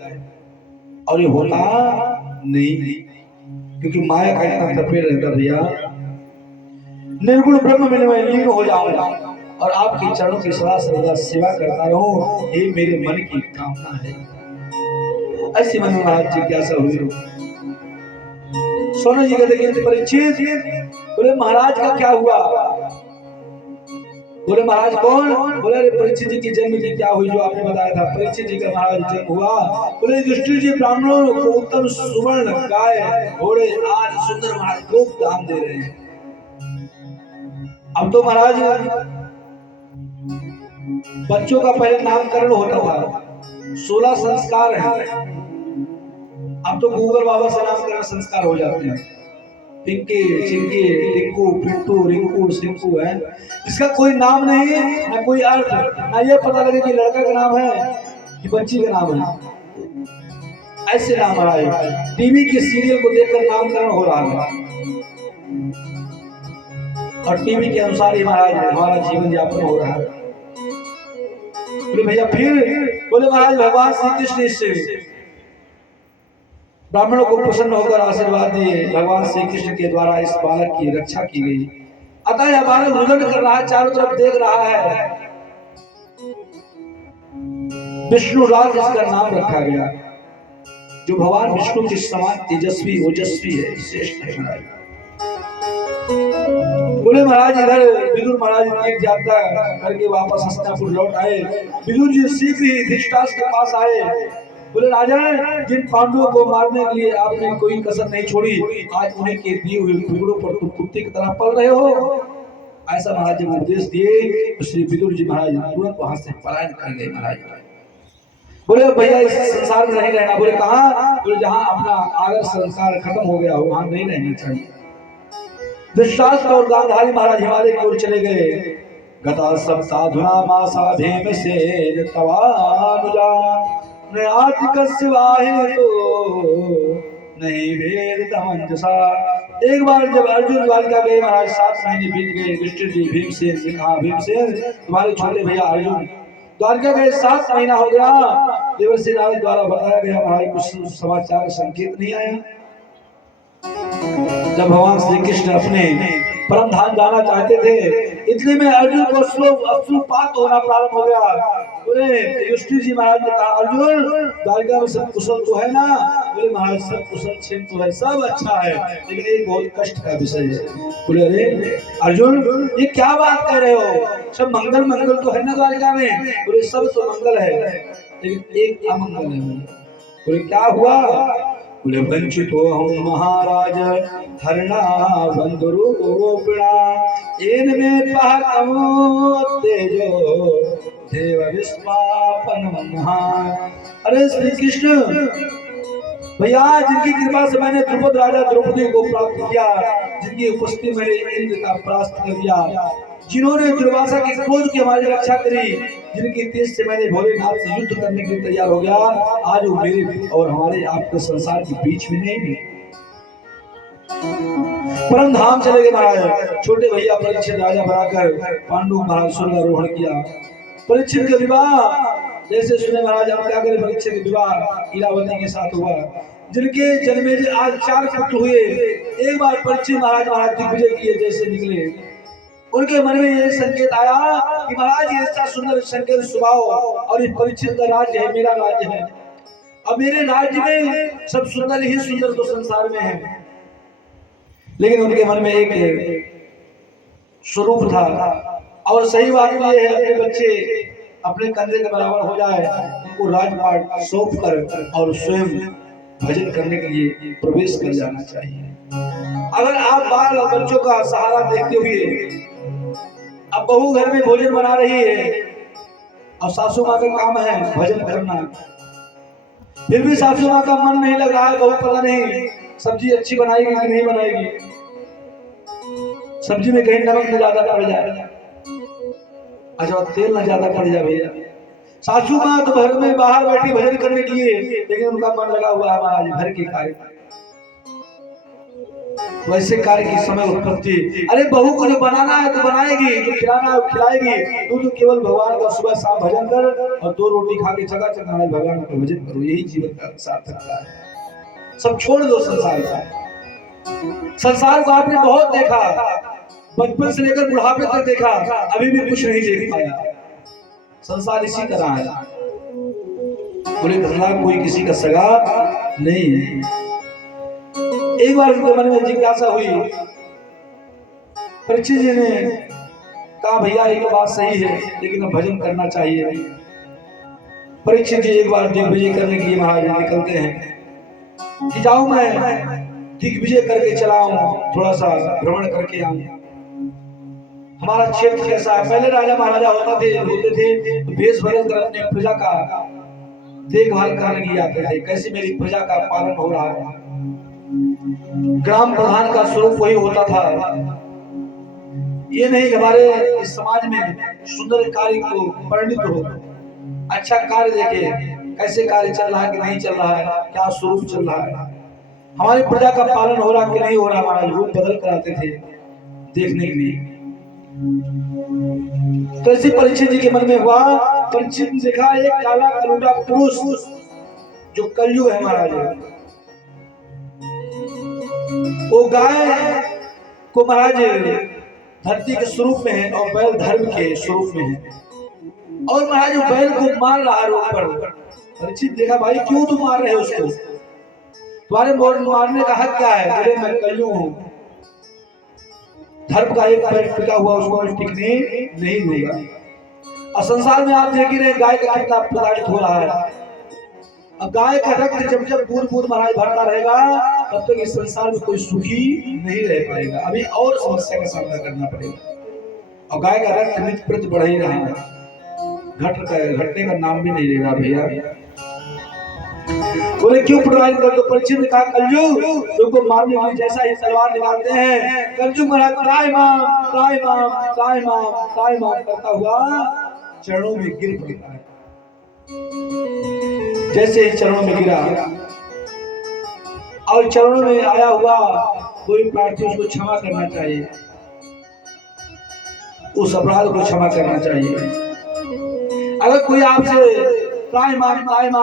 और ये होता नहीं क्योंकि माया का इतना तपेड़ रहता भैया। निर्गुण ब्रह्म में मैं लीन हो जाऊंगा और आपके चरणों की सदा सर्वदा सेवा करता रहूं, ये मेरे मन की कामना है। ऐसी मन में महाराज जिज्ञासा हुई। सोना जी कहते हैं परीक्षित, बोले महाराज का क्या हुआ? बोले महाराज कौन? बोले अरे परीक्षित जी की जन्म की क्या हुई जो आपने बताया था। परीक्षित जी का महाराज जन्म हुआ। बोले युधिष्ठिर जी ब्राह्मणों को उत्तम सुवर्ण गाय घोड़े आदि सुंदर महाराज खूब दान दे रहे हैं। अब तो महाराज बच्चों का पहले नामकरण होता था, 16 संस्कार है। अब तो गूगल बाबा से नामकरण संस्कार हो जाते हैं। पिंकी, चिंकी, टिक्कू, पिंटू, रिंकू, सिंकू है। इसका कोई नाम नहीं है, ना कोई अर्थ, ना ये पता लगे कि लड़का का नाम है कि बच्ची का नाम है। ऐसे नाम आ रहा है। टीवी के सीरियल को देखकर नामकरण हो रहा है और टीवी के अनुसार ही महाराज हमारा जीवन यापन हो रहा है। बोले भैया फिर? बोले महाराज भगवान श्री कृष्ण इससे ब्राह्मणों को प्रसन्न होकर आशीर्वाद दिए। भगवान श्री कृष्ण के द्वारा इस बालक की रक्षा की गई। अतः यह बालक रुदन कर रहा है, चारों तरफ देख रहा है। विष्णु राज इसका नाम रखा गया, जो भगवान विष्णु के समान तेजस्वी ओजस्वी है, श्रेष्ठ है महाराज। बोले महाराज इधर विदुर महाराज तीर्थ यात्रा करके वापस हस्तिनापुर लौट आए। विदुर जी शीघ्र ही धृतराष्ट्र के पास आए। बोले राजा, जिन पांडवों को मारने के लिए आपने कोई कसर नहीं छोड़ी, आज उन्हें के दिए हुए टुकड़ों पर तुम कुत्ते की तरह पल रहे हो। ऐसा महाराज जब उपदेश दिए तो श्री विदुर जी महाराज तुरंत वहां से पलायन कर गए। महाराज बोले भैया इस संसार में नहीं रहना। बोले कहाँ? बोले जहाँ अपना आगर संसार खत्म हो गया हो वहां नहीं रहना चाहिए। धृतराष्ट्र और गांधारी महाराज हिमालय की ओर चले गए। गता सप्ताधुना मासा भेम से तवानुजा तो नहीं भेद तमंजसा। एक बार जब अर्जुन द्वारिका गए महाराज, 7 महीने बीत गए। युधिष्ठिर जी भीमसेन से कहा, भीमसेन तुम्हारे छोटे भैया अर्जुन द्वारिका गए 7 महीना हो गया। देवर्षि नारद द्वारा बताया गया महाराज कुछ समाचार संकेत नहीं आया। जब भगवान श्री कृष्ण अपने परम धाम जाना चाहते थे, इतने में अर्जुन को अश्रुपात होना प्रारंभ हो गया। बोले युधिष्ठिर जी महाराज ने कहा, अर्जुन द्वारिका में सब कुशल तो है ना? बोले महाराज सब कुशल क्षेम तो है, सब अच्छा है, लेकिन एक बहुत कष्ट का विषय है। बोले अरे अर्जुन ये क्या बात कर रहे हो? सब मंगल मंगल तो है ना द्वारिका में? बोले सब तो मंगल है, लेकिन एक अमंगल है। बोले क्या हुआ? बोले वंचितो हम महाराज हरणा बंधुरूपिणा इन में पहकमो तेजो देव विस्वापन महान। अरे श्री कृष्ण भैया, जिनकी कृपा से मैंने द्रुपद राजा द्रौपदी को प्राप्त किया, जिनकी उपस्थिति मैंने इंद्र का परास्त कर दिया, जिन्होंने दुर्वासा के क्रोध की हमारी रक्षा करी, जिनकी तेज से मैंने भोलेनाथ से युद्ध करने के लिए तैयार हो गया, आज वो मेरे और हमारे आपके संसार के बीच में नहीं भी। परम धाम चले गए महाराज। छोटे भैया परीक्षित राजा बनाकर पांडु महाराज स्वर्गारोहण किया। परीक्षित का विवाह जैसे सुने महाराज, आप क्या करें, परीक्षित का विवाह इलावती के साथ हुआ, जिनके जन्मे आज 4 पुत्र हुए। एक बार परीक्षित महाराज दिग्विजय किए जैसे निकले, उनके मन में ये संकेत आया कि महाराज ये ऐसा सुंदर संकेत स्वभाव और इस परीक्षित का राज्य है, मेरा राज्य है। अब मेरे राज्य में सब सुंदर ही सुंदर तो संसार में है, लेकिन उनके मन में एक स्वरूप था। और सही बात ये है, अपने बच्चे अपने कंधे के बराबर हो जाए, उनको राजपाट सौंप कर और स्वयं भजन करने के लिए प्रवेश कर जाना चाहिए। अगर आप बाल और बच्चों का सहारा देखते हुए अब बहू घर में भोजन बना रही है और सासू माँ का काम है भजन करना, फिर भी सासू माँ का मन नहीं लग रहा है, बहू पता नहीं सब्जी अच्छी बनाएगी कि नहीं बनाएगी, सब्जी में कहीं नमक न ज्यादा पड़ जाए, अच्छा तेल न ज्यादा पड़ जाए। भैया सासू माँ तो घर में बाहर बैठी भजन करने के लिए, लेकिन उनका मन लगा हुआ है महाराज घर के कार्य। वैसे कार्य की समय उत्पत्ति, अरे बहू को जो बनाना है तो बनाएगी, जो खिलाना है वो खिलाएगी। तू तो केवल भगवान का सुबह शाम भजन कर और 2 रोटी खा के चका भगवान का भजन करो, यही जीवन का सार्थकता है। सब छोड़ दो संसार का। संसार को आपने बहुत देखा, बचपन से लेकर बुढ़ापे तक देखा, अभी भी कुछ नहीं देख पाया। संसार इसी तरह है, बोले भगवान कोई किसी का सगा नहीं है। एक बार उनके मन में जिज्ञासा हुई, परीक्षित जी ने कहा भैया ये तो बात सही है, लेकिन अब भजन करना चाहिए। परीक्षित जी एक बार दिग्विजय करने के लिए महाराज निकलते हैं कि जाऊं मैं दिग्विजय करके चला आऊं, थोड़ा सा भ्रमण करके आऊं, हमारा क्षेत्र कैसा है। पहले राजा महाराजा होते थे तो भेष बदल कर अपने प्रजा का देखभाल करने के लिए आते थे, कैसे मेरी प्रजा का पालन हो रहा है। ग्राम प्रधान का स्वरूप वही होता था। ये नहीं हमारे इस समाज में सुंदर कार्य को परिणित हो, अच्छा कार्य देखे कैसे कार्य चल रहा है कि नहीं चल रहा है, क्या स्वरूप चल रहा है, हमारी प्रजा का पालन हो रहा कि नहीं हो रहा। हमारा रूप बदल कर आते थे देखने के लिए। तो ऐसी परीक्षित जी के मन में हुआ। परीक्षित ने देखा एक काला कलूटा पुरुष जो कलयुग है महाराज, वो गाय को महाराज धरती के स्वरूप में है और बैल धर्म के स्वरूप में है, और महाराज बैल को मार रहा है रोड पर। परीक्षित देखा भाई क्यों तुम मार रहे हो उसको, तुम्हारे मारने का हक क्या है। बोले मैं कलयुग हूं, धर्म का एक पैर टिका हुआ उसको टिकने नहीं देगा। और संसार में आप देख ही रहे गाय का कितना प्रताड़ित हो रहा है। अब गाय का रक्त जब जब बूंद बूंद महाराज भरता रहेगा तब तक इस संसार में कोई सुखी नहीं रह पाएगा, अभी और समस्या का सामना करना पड़ेगा। और गाय का रक्त नित्य प्रति बढ़ ही रहा है, घटने का नाम भी नहीं ले रहा भैया। बोले क्यों प्रताड़ित कर दो। परीक्षित ने कहा कलयुग तुमको मारने के लिए जैसा ही तलवार निकालते हैं, कलयुग महाराज त्राहिमाम त्राहिमाम त्राहिमाम त्राहिमाम करता हुआ चरणों में गिर पड़ता है। जैसे ही चरणों में गिरा और चरणों में आया हुआ कोई प्रार्थी उसको क्षमा करना चाहिए, उस अपराध को क्षमा करना चाहिए। अगर कोई आपसे त्राहिमाम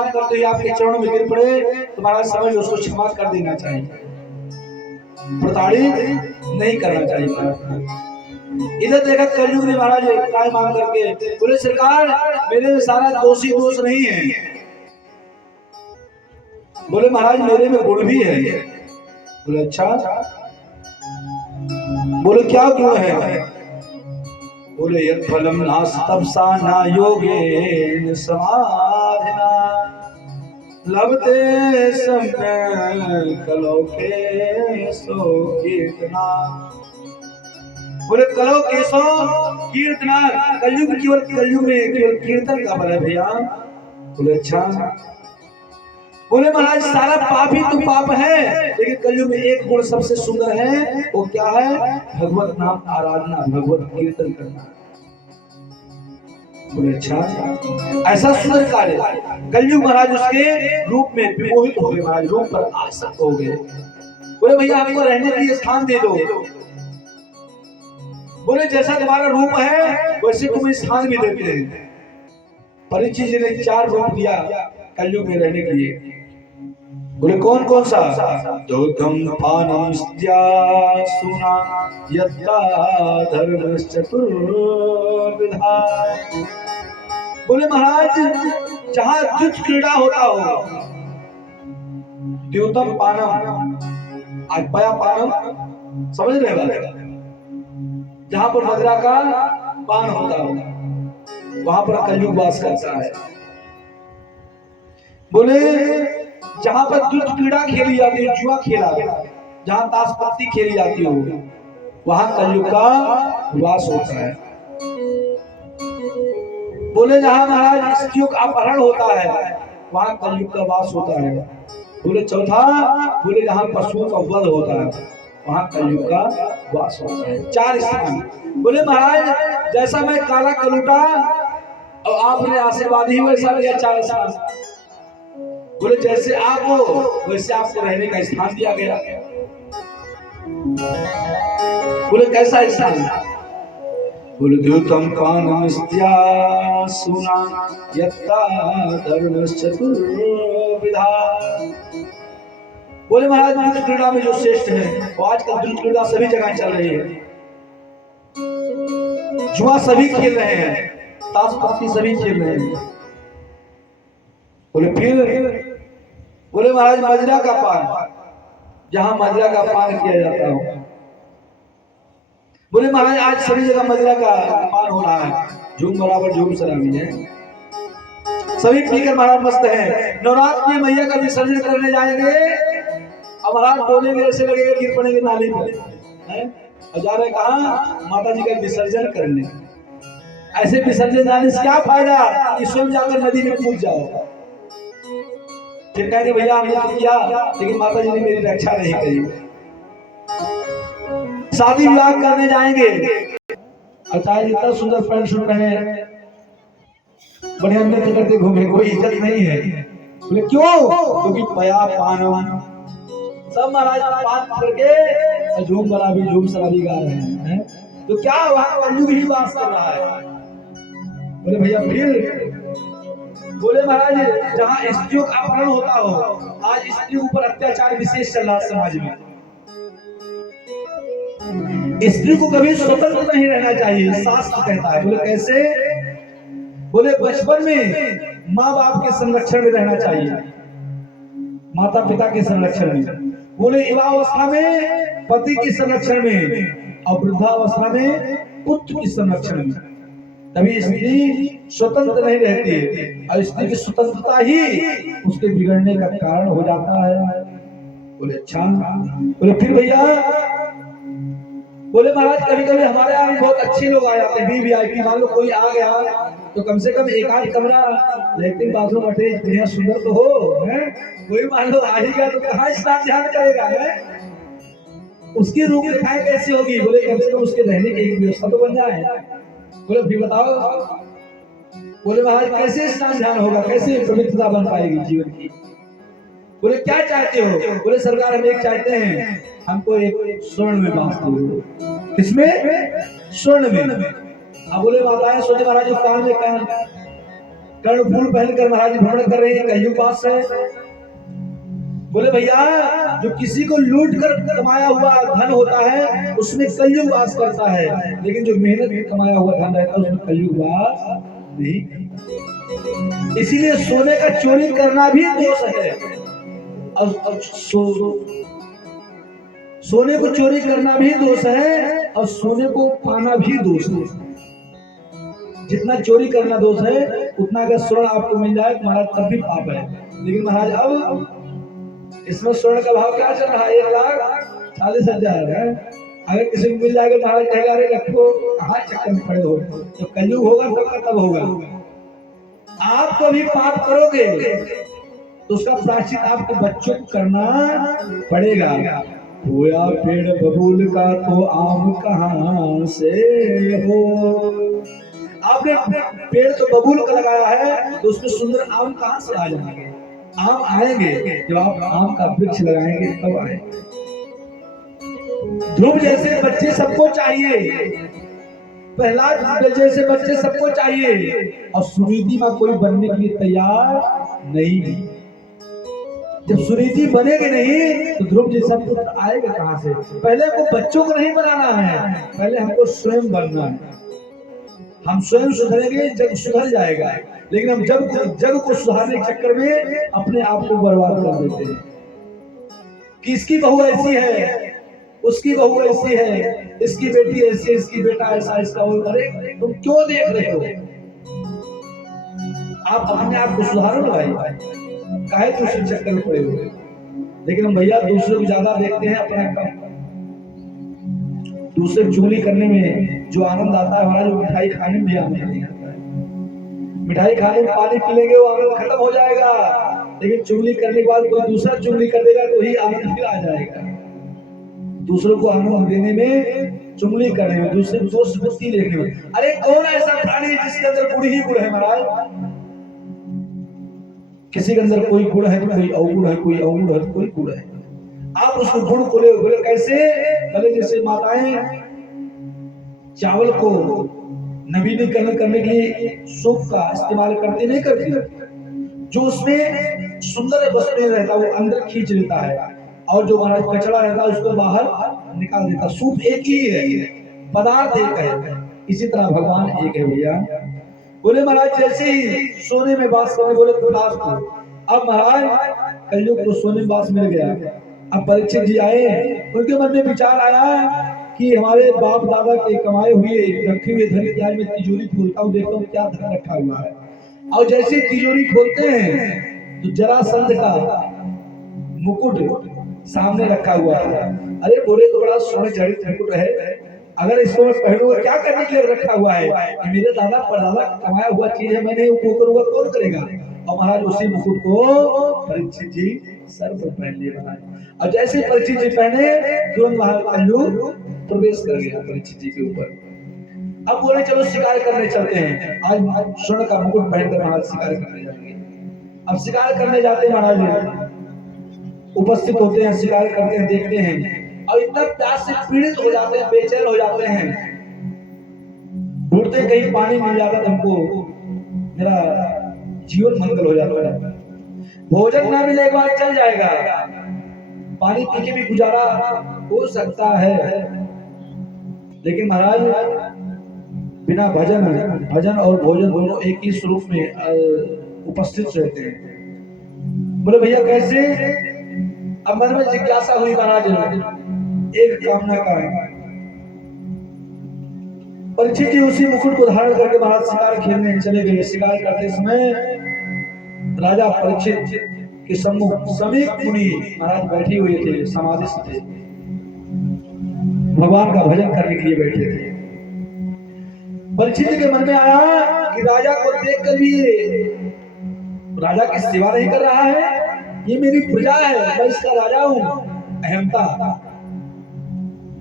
करते हुए आपके चरणों में गिर पड़े तो महाराज समझ उसको क्षमा कर देना चाहिए, प्रताड़ित नहीं करना चाहिए। इधर देखा कलयुग ने महाराज त्राहिमाम करके बोले सरकार मेरे में सारा दोष नहीं है। बोले महाराज मेरे में गुण भी है। बोले अच्छा, बोले क्या गुण है। बोले यत् फलम नास्तपसा न योगेन समाधिना लभते समय कलौके सो कीर्तना। बोले कलौके सो कीर्तना, कलयुग कलयुग में केवल कीर्तन का बल है भैया। बोले अच्छा। बोले महाराज सारा पाप ही तो पाप है, लेकिन कलयुग में एक गुण सबसे सुंदर है, वो क्या है। भगवत नाम आराधना, भगवत कीर्तन करना। बोले अच्छा, ऐसा सुंदर कार्य। कलयुग महाराज उसके रूप में विमोहित हो गए, महाराज रूप पर आसक्त हो गए। बोले भैया हमको रहने के लिए स्थान दे दो। बोले जैसा तुम्हारा रूप है वैसे तुम्हें स्थान भी देते हैं। परीक्षित जी ने 4 रूप दिया कलयुग में रहने के लिए। बोले कौन कौन सा। दूधम पानम सुना यत्ता धर्म चतुर्विधा। बोले महाराज जहां युद्ध क्रीड़ा होता हो, द्योतम पानम अग्पया पानम समझ रहे वाले, जहां पर मदिरा का पान होता हो वहां पर कलयुग वास करता है। बोले जहां पर दुष्ट क्रीड़ा खेली जाती है, जुआ खेला, जहां ताश पत्ती खेली जाती हो वहां कलयुग का वास होता है। बोले जहां महाराज स्त्रियों का अपहरण होता है वहां कलयुग का वास होता है। बोले चौथा, बोले जहां पशुओं का वध होता है वहां कलयुग का वास होता है। 4 स्थान। बोले महाराज जैसा मैं काला कलूटा और आपने आशीर्वाद ही वैसा दिया 4 स्थान। बोले जैसे आप हो वैसे आपको रहने का स्थान दिया गया। बोले कैसा स्थान। बोले द्योतम कानम सुना यत्ता धर्म चतुर्विधा। बोले महाराज दुष्ट क्रीड़ा में जो श्रेष्ठ है वो आजकल दुष्ट क्रीड़ा सभी जगह चल रही है, जुआ सभी खेल रहे हैं, ताश पत्ती सभी खेल रहे हैं। बोले फिर बोले महाराज मदिरा का पान, जहां मदिरा का पान किया जाता हो बोले महाराज आज सभी जगह मदिरा का निर्माण हो रहा है, झूम बराबर झूम शराबी है, सभी पीकर महाराज मस्त है। नवरात्र में मैया का विसर्जन करने जाएंगे, अब महाराज बोलेंगे ऐसे लगेगा गिर पड़ेंगे नाली में, और जा रहे कहाँ माता जी का विसर्जन करने। ऐसे विसर्जन जाने से क्या फायदा कि स्वयं जाकर नदी में कूद जाओ, फिर कहेंगे भैया हमने तो किया लेकिन माता जी ने मेरी रक्षा नहीं करी। शादी विवाह करने जाएंगे और चाहे जितना सुंदर पैंट शूट पहने बढ़िया नृत्य करते घूमे, कोई इज्जत नहीं है। बोले क्यों? क्योंकि पया पान सब महाराज पान करके और झूम बराबी झूम शराबी गा रहे हैं, तो क्या वहां कलयुग ही वास कर रहा है। बोले भैया फिर बोले महाराज जहाँ स्त्रियों का अपहरण होता हो, आज स्त्रियों ऊपर अत्याचार विशेष चल रहा है समाज में। स्त्री को कभी स्वतंत्र नहीं रहना चाहिए, शास्त्र कहता है। बोले कैसे? बोले बचपन में माँ बाप के संरक्षण में रहना चाहिए, माता पिता के संरक्षण में। बोले युवावस्था में पति की संरक्षण में, और वृद्धावस्था में पुत्र की संरक्षण में। तभी स्त्री स्वतंत्र नहीं रहती, और स्त्री की स्वतंत्रता ही उसके बिगड़ने का कारण हो जाता है। बोले अच्छा। बोले फिर भैया बोले महाराज कभी कभी हमारे यहाँ बहुत अच्छे लोग आ जाते हैं, वीवीआईपी। मान लो कोई आ गया तो कम से कम एक आध कमरा लेट्रिन बाथरूम अटैच बढ़िया सुंदर तो हो, है? कोई मान लो आ ही गया तो कहाँ स्नान ध्यान करेगा, है? उसकी रूप रेखाएं कैसी होगी? बोले कम से कम उसके रहने की एक व्यवस्था तो बन जाए। बोले फिर बताओ। बोले महाराज कैसे स्नान ध्यान होगा, कैसे पवित्रता बन पाएगी जीवन की? बोले क्या चाहते हो? बोले सरकार हम एक चाहते हैं, हमको एक स्वर्ण में बांस दो। किसमें? स्वर्ण में। अब बोले माताएं सोचे महाराज कान में कर्णफूल पहनकर महाराज भ्रमण कर रहे हैं, कलयुग वास है। बोले भैया जो किसी को लूट कर कमाया हुआ धन होता है उसमें कलयुग वास करता है, लेकिन जो मेहनत में कमाया हुआ धन रहता है उसमें कलयुग वास नहीं। इसीलिए सोने का चोरी करना भी दोष है, और सोने को चोरी करना भी दोष है, और सोने को पाना भी दोष है। जितना चोरी करना दोष है उतना अगर स्वर्ण आपको मिल जाए तो महाराज तब भी पाप है। लेकिन महाराज अब इसमें स्वर्ण का भाव क्या चल रहा है? 1,40,000 है। अगर किसी को मिल जाएगा महाराज कहेगा अरे रखो, कहाँ चक्कर में पड़े हो? तो कलयुग होगा तब होगा। आप तो भी पाप करोगे तो उसका प्रायश्चित आपके बच्चों को करना पड़ेगा। होया पेड़ बबूल का तो आम कहाँ से हो? आपने पेड़ तो बबूल का लगाया है तो उसमें सुंदर आम कहाँ से आ जाएंगे? आम आएंगे जब आप आम का वृक्ष लगाएंगे तब आएंगे। ध्रुव जैसे बच्चे सबको चाहिए, प्रहलाद जैसे बच्चे सबको चाहिए, और सुनीति मां कोई बनने के लिए तैयार नहीं। जब सुनीति बनेगी नहीं तो ध्रुव जैसा पुत्र आएगा कहां से? पहले हमको बच्चों को नहीं बनाना है, पहले हमको स्वयं बनना है। हम स्वयं सुधरेंगे जग सुधर जाएगा, लेकिन हम जग को सुधारने के चक्कर में अपने आप को बर्बाद कर देते हैं। किसकी बहू ऐसी है, उसकी बहू ऐसी है, इसकी बेटी ऐसी है, इसकी बेटा ऐसा, इसका वो। अरे तुम क्यों देख रहे हो? आप अपने आप को सुधारो ना भाई, काहे दूसरे चक्कर में पड़े हुए? लेकिन हम भैया दूसरे को ज्यादा देखते हैं, अपना कम। दूसरे चुगली करने में जो आनंद आता है हमारा, जो मिठाई खाने में भी आनंद नहीं आता है। मिठाई खाने में पानी पी लेंगे वो आनंद खत्म हो जाएगा, लेकिन चुगली करने के बाद कोई दूसरा चुगली कर देगा तो ही आनंद फिर आ जाएगा। दूसरों को आनंद देने में, चुगली करने में, दूसरे दोस्त बुद्धि देखने में। अरे कौन ऐसा प्राणी जिसके अंदर गुण ही गुण है महाराज? किसी के अंदर कोई गुण है तो कोई अवगुण है, कोई अवगुण है तो कोई गुण है। आप उसको गुण को बोले कैसे? पहले जैसे माताएं चावल को नवीनीकरण करने के लिए सूप का इस्तेमाल करती नहीं करती, जो उसमें सुंदर वस्तु रहता है वो अंदर खींच लेता है, और जो हमारा कचरा रहता है उसको बाहर निकाल देता। सूप एक ही है, पदार्थ एक है, इसी तरह भगवान एक है भैया। बोले महाराज जैसे ही सोने में वास करने बोले प्रकाश को, अब महाराज कलयुग को सोने में वास मिल गया। अब परीक्षित जी आए, उनके मन में विचार आया कि हमारे बाप दादा के कमाए हुए रखे हुए धन की आज मैं तिजोरी खोलता हूँ, देखता हूँ क्या धन रखा हुआ है। और जैसे तिजोरी खोलते हैं तो जरासंध का मुकुट सामने रखा हुआ है। अरे बोले तो बड़ा सोने जड़ित मुकुट है, अगर इसको मैं पहनूंगा क्या करने के लिए रखा हुआ है? कि मेरे दादा परदादा कमाया हुआ चीज है, मैंने वो करूंगा कौन करेगा? और महाराज उसी मुकुट को परीक्षित जी सर पर पहन लिए महाराज। और जैसे परीक्षित जी पहने तुरंत महाराज कलयुग प्रवेश कर गया परीक्षित जी के ऊपर। अब बोले चलो शिकार करने चलते हैं। आज स्वर्ण का मुकुट पहनकर महाराज शिकार करने जाएंगे। अब शिकार करने जाते हैं महाराज, उपस्थित होते हैं, शिकार करते हैं, देखते हैं और इतना प्यास से पीड़ित हो जाते हैं, बेचैन हो जाते हैं, ढूंढते कहीं पानी मिल जाता तो हमको मेरा जीवन मंगल हो जाता है। भोजन ना मिले एक बार चल जाएगा, पानी पी के भी गुजारा हो सकता है, लेकिन महाराज बिना भजन और भोजन दोनों एक ही स्वरूप में उपस्थित रहते हैं। बोले भैया कैसे? अब मन में जिज्ञासा हुई महाराज, एक कामना का। परीक्षित जी उसी मुकुट को धारण करके महाराज शिकार खेलने चले गए। शिकार करते समय राजा परीक्षित के सम्मुख समीक मुनि महाराज बैठे हुए थे, समाधिस्थ थे, भगवान का भजन करने के लिए बैठे थे। परीक्षित जी के मन में आया कि राजा को देखकर भी राजा की सेवा नहीं कर रहा है, ये मेरी प्रजा है, मैं इसका राजा हूं, अहमता।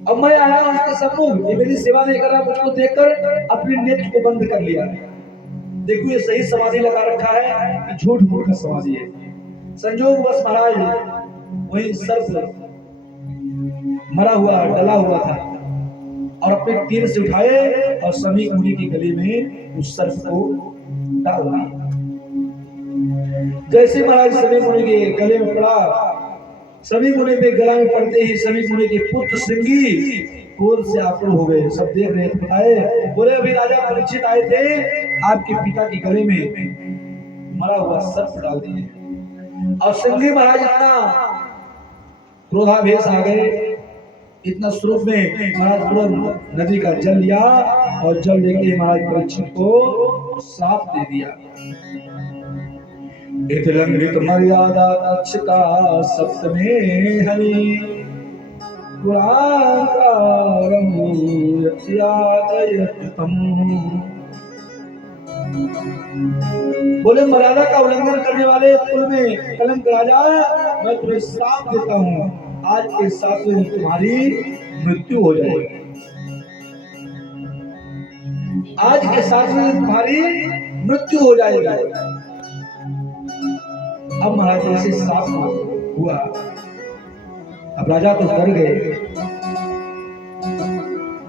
अब मैं आया हूं उसके सम्मुख, ये मेरी सेवा नहीं कर रहा, मुझको देखकर अपने नेत्र को बंद कर लिया। देखो ये सही समाधि लगा रखा है कि झूठ मूठ का समाधि है। संजोग बस महाराज वही सर्प मरा हुआ डला हुआ था और अपने तीर से उठाए और समीक मुनि के गले में उस सर्प को डाल दिया। जैसे महाराज समीक मुनि के गले में पड़ा, समीक मुनि के गला में पड़ते ही समीक मुनि के पुत्र श्रृंगी क्रोध से आकुल हो गए। सब देख रहे थे, बोले अभी राजा परीक्षित आए थे, आपके पिता के गले में मरा हुआ सर्प डाल दिए। और श्रृंगी महाराज इतना क्रोधावेश आ गए, इतना स्वरूप में महाराज तुरंत नदी का जल लिया और जल लेके महाराज परीक्षित को साफ दे दिया। इतलंघित मर्यादा दक्ष का सप्तमे हरि पुराकारम यत्यादयतम। बोले मर्यादा का उल्लंघन करने वाले कुल में कलंक राजा, मैं तुम्हें श्राप देता हूं, आज के 7 दिन तुम्हारी मृत्यु हो जाएगी। आज के 7 दिन तुम्हारी मृत्यु हो जाएगी। अब महाराज ऐसे साफ हुआ, अब राजा तो डर गए।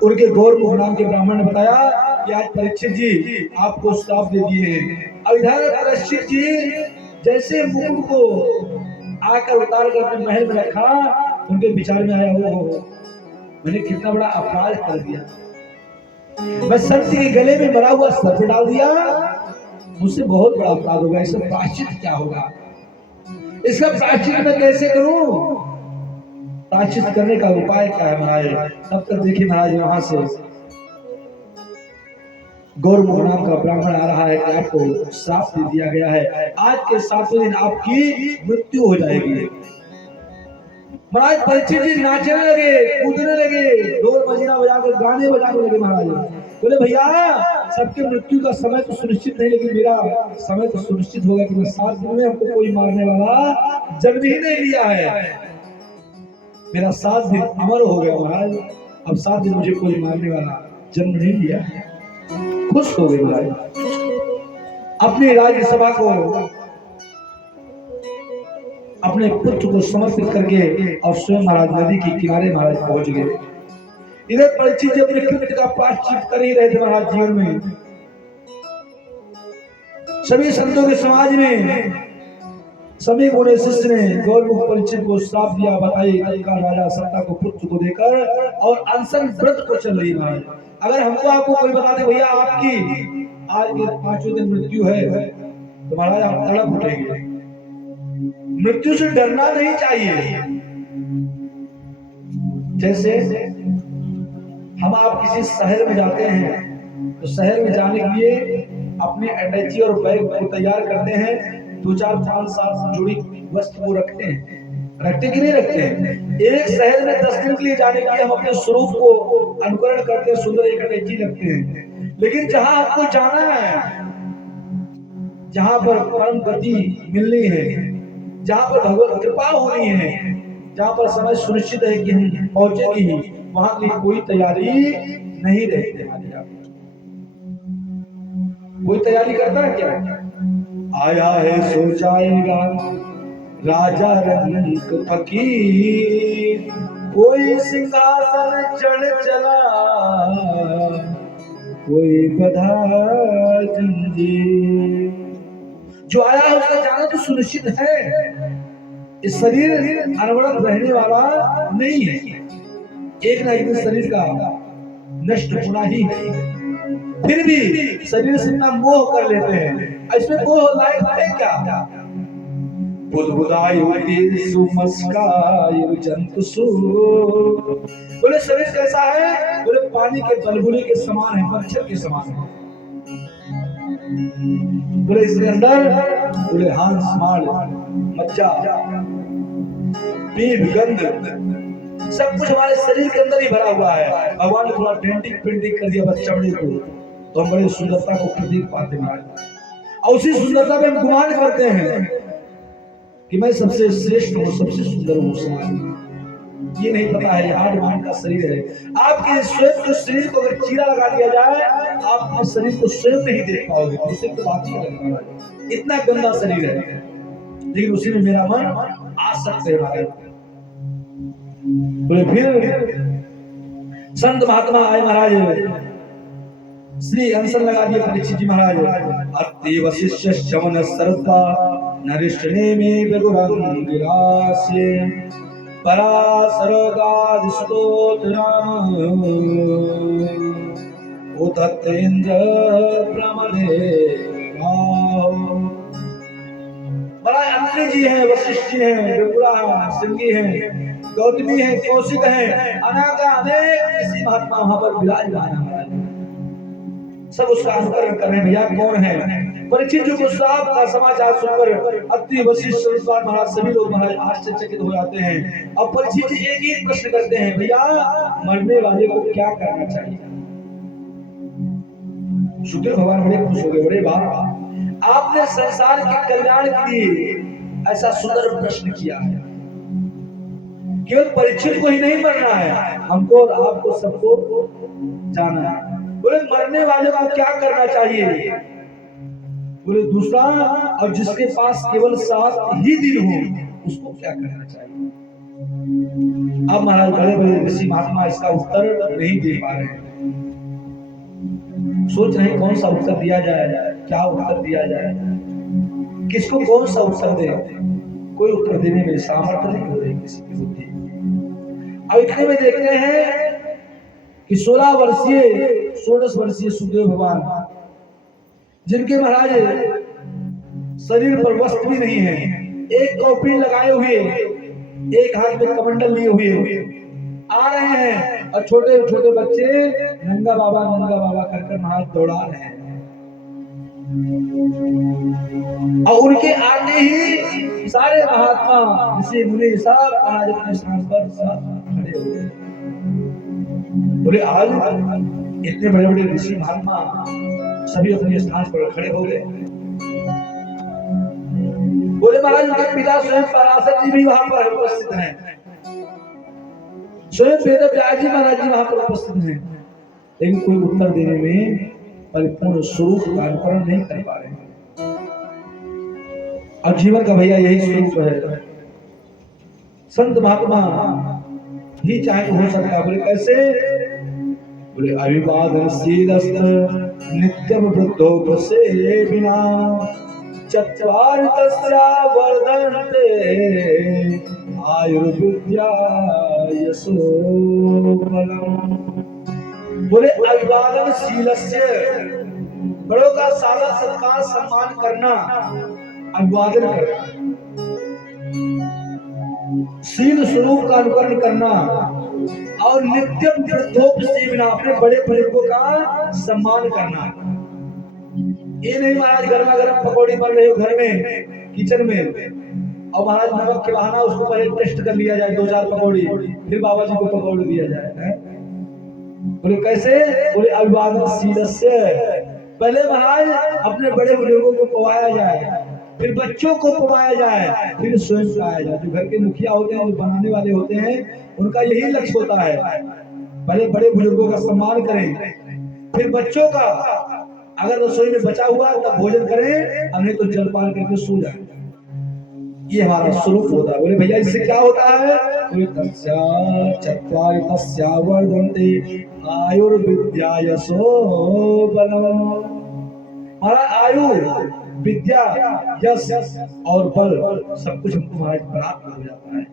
उनके गौरमुख नाम के ब्राह्मण ने बताया कि आज परीक्षित जी आपको श्राप दे दिए हैं। अब इधर परीक्षित जी जैसे मुकुट को आकर उतार कर अपने महल में रखा, उनके विचार में आया हो मैंने कितना बड़ा अपराध कर दिया, मैं सत्य के गले में मरा हुआ सर्प डाल दिया, मुझसे बहुत बड़ा अपराध होगा, इसका प्रायश्चित क्या होगा, इसका प्रायश्चित मैं कैसे करूं? प्रायश्चित करने का उपाय क्या है महाराज? तब तक देखिए महाराज वहां से गौरमुख नाम का ब्राह्मण आ रहा है कि आपको श्राप दे दिया गया है, आज के 7वें दिन आपकी मृत्यु हो जाएगी। महाराज परीक्षित जी नाचने लगे, कूदने लगे, ढोल मजीरा बजाकर गाने बजाने लगे। महाराज बोले भैया सबके मृत्यु का समय तो सुनिश्चित नहीं, लेकिन मेरा समय तो सुनिश्चित होगा कि मैं 7 दिन में हमको कोई मारने वाला जन्म ही नहीं लिया है, मेरा 7 दिन अमर हो गया महाराज, अब 7 दिन मुझे कोई मारने वाला जन्म नहीं लिया है। खुश हो गए महाराज, अपनी राज्यसभा को अपने पुत्र को समर्पित करके और स्वयं महाराज नदी के किनारे महाराज पहुंच गए। इधर परीक्षित जी अपने कृत्य का प्रायश्चित कर ही रहे थे महाराज जीवन में। सभी संतों के समाज में सभी गुणे शिष्य ने गौरमुख परीक्षित को श्राप दिया। बताइए का राजा सत्ता को पुत्र को देकर और अनशन व्रत को चल रही महाराज। अगर हमको आपको कोई बता दे भैया आपकी आज के 5वें दिन मृत्यु है तो महाराज आप तड़प उठेंगे। मृत्यु से डरना नहीं चाहिए। जैसे हम आप किसी शहर में जाते हैं तो शहर में जाने के लिए अपने अटैची और बैग को तैयार करते हैं, 2 4 5 7 जुड़ी वस्तु को रखते हैं, रखते कि नहीं रखते हैं। एक शहर में 10 दिन के लिए जाने के लिए हम अपने स्वरूप को अनुकरण करते हैं, सुंदर एक अटैची रखते हैं। लेकिन जहां आपको जाना है, जहां पर परम गति मिलनी है, जहां पर भगवत कृपा होनी है, जहां पर समय सुनिश्चित है कि हम पहुंचेंगे ही, वहां की कोई तैयारी नहीं रहती हमारी। कोई तैयारी करता है क्या? आया है सो जाएगा राजा रंग फकीर, कोई सिंहासन चढ़ चला, कोई बधा जंजीर। जो आया है उसका जाना तो सुनिश्चित है। इस शरीर अनवरत रहने वाला नहीं है, एक ना एक दिन शरीर का नष्ट होना ही है। फिर भी शरीर से इतना मोह कर लेते हैं, इसमें मोह लायक है क्या? बोले शरीर कैसा है? बोले पानी के बलबुले के समान है, मच्छर के समान है। बोले इसके अंदर बोले हंस माल मज्जा पीप गंध सब कुछ हमारे शरीर के अंदर ही भरा हुआ है। भगवान ने थोड़ा पेंटिंग कर दिया बस चमड़े को, तो हम बड़ी सुंदरता को प्रतीक पाते हैं, और उसी सुंदरता में हम गुमान करते हैं कि मैं सबसे श्रेष्ठ हूँ, सबसे सुंदर हूँ समाज में। ये नहीं पता है, हार्ड माइंड का शरीर है। आपके स्वयं के शरीर को अगर चीरा लगा दिया जाए, आप अपने शरीर को स्वयं नहीं देख पाओगे, उसे तो बात ही अलग है। इतना गंदा शरीर है, लेकिन उसी में मेरा मन आ सकते हैं। बोले फिर संत महात्मा आए महाराज, श्री अनशन लगा दिए परीक्षित जी महाराज। अति वशिष्ठ शमन सरदा नरिष्ठने में बेगुरंग गिरासे पराशरगाद स्तोत्रम उदत्तेन्द्र प्रमदे बड़ा अंत्री जी हैं, वशिष्ठ जी हैं, बेगुरा सिंगी हैं, गौतमी है, कौशिक है, अनागा अनेक ऋषि महात्मा वहां पर विराजमान है। सब उसका अनुकरण कर रहे हैं। भैया कौन है? परीक्षित जी को साफ का समाचार सुनकर अत्रि वशिष्ठ महाराज सभी लोग महाराज आश्चर्यचकित हो जाते हैं। अब परीक्षित जी एक ही प्रश्न करते हैं, भैया मरने वाले को क्या करना चाहिए? सुखदेव भगवान बड़े खुश हो गए, बड़े बाप आपने संसार के कल्याण के लिए ऐसा सुंदर प्रश्न किया है। केवल परीक्षित को ही नहीं मरना है, हमको और आपको सबको जाना है। बोले मरने वाले को क्या करना चाहिए? बोले दूसरा, और जिसके पास केवल 7 ही दिन हो उसको क्या करना चाहिए? अब महाराज बड़े बड़े ऋषि महात्मा इसका उत्तर नहीं दे पा रहे हैं, सोच रहे कौन सा उत्तर दिया जाए, क्या उत्तर दिया जाए, किसको कौन सा उत्तर दे। कोई उत्तर देने में सामर्थ्य नहीं हो रही किसी की बुद्धि। अब इतने में देखते हैं कि 16 वर्षीय सुखदेव भगवान, जिनके महाराज शरीर पर वस्त्र भी नहीं है, एक कौपी लगाए हुए, एक हाथ में कमंडल लिए हुए आ रहे हैं, और छोटे छोटे बच्चे नंगा बाबा कर महाराज दौड़ा रहे हैं। और उनके आते ही सारे महात्मा ऋषि मुनि सब आज अपने स्थान पर खड़े हो गए। बोले आज इतने बड़े बड़े ऋषि महात्मा सभी अपने स्थान पर खड़े हो गए। बोले महाराज उनके पिता स्वयं पराशर जी भी वहां पर उपस्थित हैं, स्वयं वेद व्यास जी महाराज जी वहां पर उपस्थित हैं, लेकिन कोई उत्तर देने में परिपूर्ण स्वरूप का अनुकरण नहीं कर पा रहे। अब जीवन का भैया यही स्वरूप है। संत महात्मा ही चाहे तो हो सकता है। बोले कैसे? बोले अभिवादन शीलस्त नित्यम वृद्धो प्रसे बिना चत्वार तस्या वर्धन्ते आयुर्विद्या यशो बलम। बोले अभिवादन शीलस्य, बड़ों का सादा सत्कार सम्मान करना, अभिवादन करना, शील स्वरूप का अनुकरण करना, और नित्यम वृद्धोप सेवना, अपने बड़े बुजुर्गों का सम्मान करना। ये नहीं महाराज गर्मा गर्म पकौड़ी बन रही हो घर में किचन में और महाराज नमक के बहाना उसको पहले टेस्ट कर लिया जाए 2-4 पकौड़ी, फिर बाबा जी को पकौड़ी दिया जाए। बोले कैसे? बोले अभिवादन से पहले महाराज अपने बड़े बुजुर्गों को पवाया जाए, फिर बच्चों को पवाया जाए, फिर स्वयं खाया जाए। जो घर के मुखिया होते हैं, जो बनाने वाले होते हैं, उनका यही लक्ष्य होता है, पहले बड़े बुजुर्गों का सम्मान करें, फिर बच्चों का। अगर रसोई में बचा हुआ तब भोजन करें, और नहीं तो जलपान करके सो जाए। ये हमारा स्वरूप होता है। बोले भैया इससे क्या होता है? बोले तस्या चत्वारि तस्या वर्धन्ते आयुर्विद्या यशो बलम्। हमारा आयु, विद्या, यश और बल सब कुछ हमको महाराज प्राप्त हो जाता है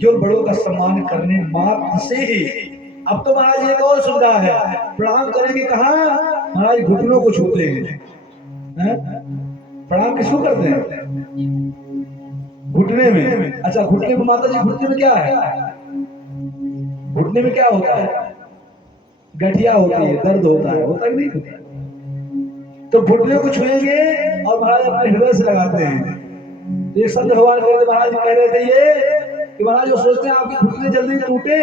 केवल बड़ों का सम्मान करने मात्र से ही। अब तो महाराज एक और सुविधा है, प्रणाम करेंगे कहाँ? महाराज घुटनों को छूते हैं। प्रणाम किसको करते हैं? घुटने में। अच्छा घुटने में माता जी, घुटने में क्या है? घुटने में क्या होता है? गठिया होती है, दर्द होता है, होता है नहीं होता? तो घुटने को छुएंगे और महाराज अपने हृदय से लगाते हैं। एक संत भगवान महाराज कह रहे थे ये कि महाराज वो सोचते हैं आपके घुटने जल्दी टूटे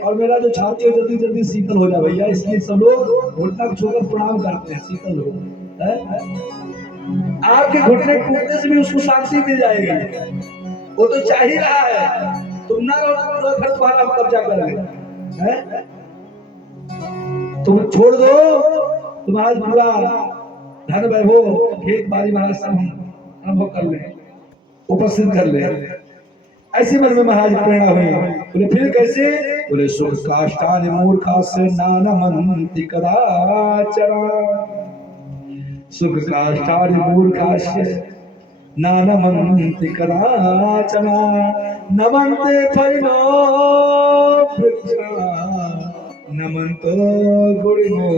और मेरा जो छाती है जल्दी जल्दी शीतल हो जाए भैया, इसलिए सब लोग घुटना को छूकर प्रणाम करते हैं, शीतल हो। आपके घुटने टूटने से भी उसको शांति मिल जाएगी, वो तो चाह ही रहा है। तुम ना रहो घर तुम्हारा कब्जा कर ले, तुम छोड़ दो, तुम्हारा पूरा धन वैभव खेत बाड़ी महाराज सब अनुभव कर ले, उपस्थित कर ले। ऐसी मन में महाराज प्रेरणा हुई। बोले फिर कैसे? बोले सुख काष्ठानि मूर्खा से नानमन्ति कदाचन। सुख काष्ठानि मूर्खा से नानमन्ति कदाचन नमन्ते फलिनो वृक्षा नमन्तो गुणिनो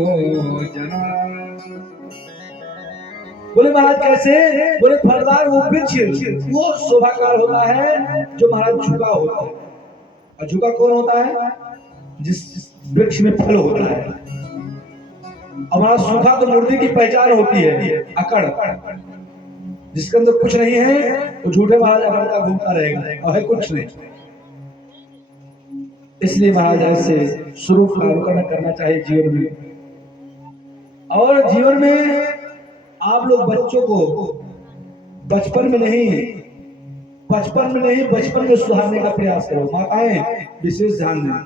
जना। बोले महाराज कैसे? बोले फलदार वो वृक्ष वो शोभाकार होता है जो महाराज झुका होता है। और झुका कौन होता है? जिस वृक्ष में फल होता है। हमारा सूखा तो मूर्ति की पहचान होती है, अकड़, जिसके अंदर कुछ नहीं है तो झूठे महाराज अकड़ का घूमता रहेगा और है कुछ नहीं। इसलिए महाराज ऐसे स्वरूप का अनुकरण करना चाहिए जीवन में। और जीवन में आप लोग बच्चों को बचपन में नहीं बचपन में सुधारने का प्रयास करो। माताएं विशेष ध्यान दें।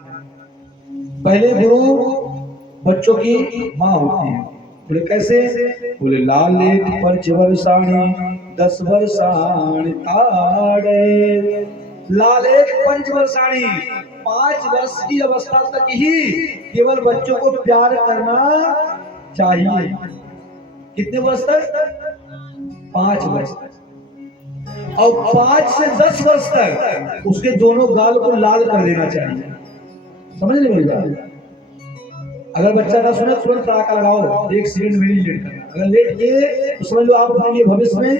पहले गुरु बच्चों की माँ होती है। बोले कैसे? बोले लाले पंचवर्षाणि 10 वर्षाणि ताड़े। लालेक पंचवर्षाणि 5 वर्ष की अवस्था तक ही केवल बच्चों को प्यार करना चाहिए। कितने वर्ष तक? 5 वर्ष तक। और 5 से 10 वर्ष तक उसके दोनों गाल को लाल कर देना चाहिए। समझ नहीं मिल रहा? अगर बच्चा ना सुने तुरंत तड़ाका लगाओ, 1 सेकंड में लेट करना। अगर लेट किए तो समझ लो आप अपने लिए भविष्य में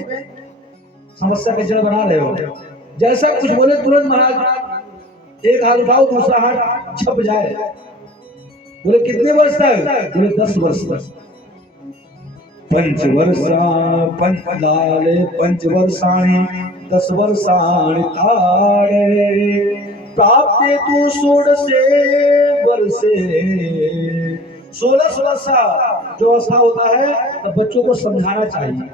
समस्या का जड़ बना रहे हो। जैसा कुछ बोले तुरंत महाराज एक हाथ उठाओ, दूसरा हाथ छप जाए। बोले कितने वर्ष तक? बोले 10 वर्ष तक। पंचवर्षाणि 10 वर्षाणि ताड़े प्राप्ते तु 16 वर्षे। 16 वर्ष जो अवस्था होता है तब बच्चों को समझाना चाहिए।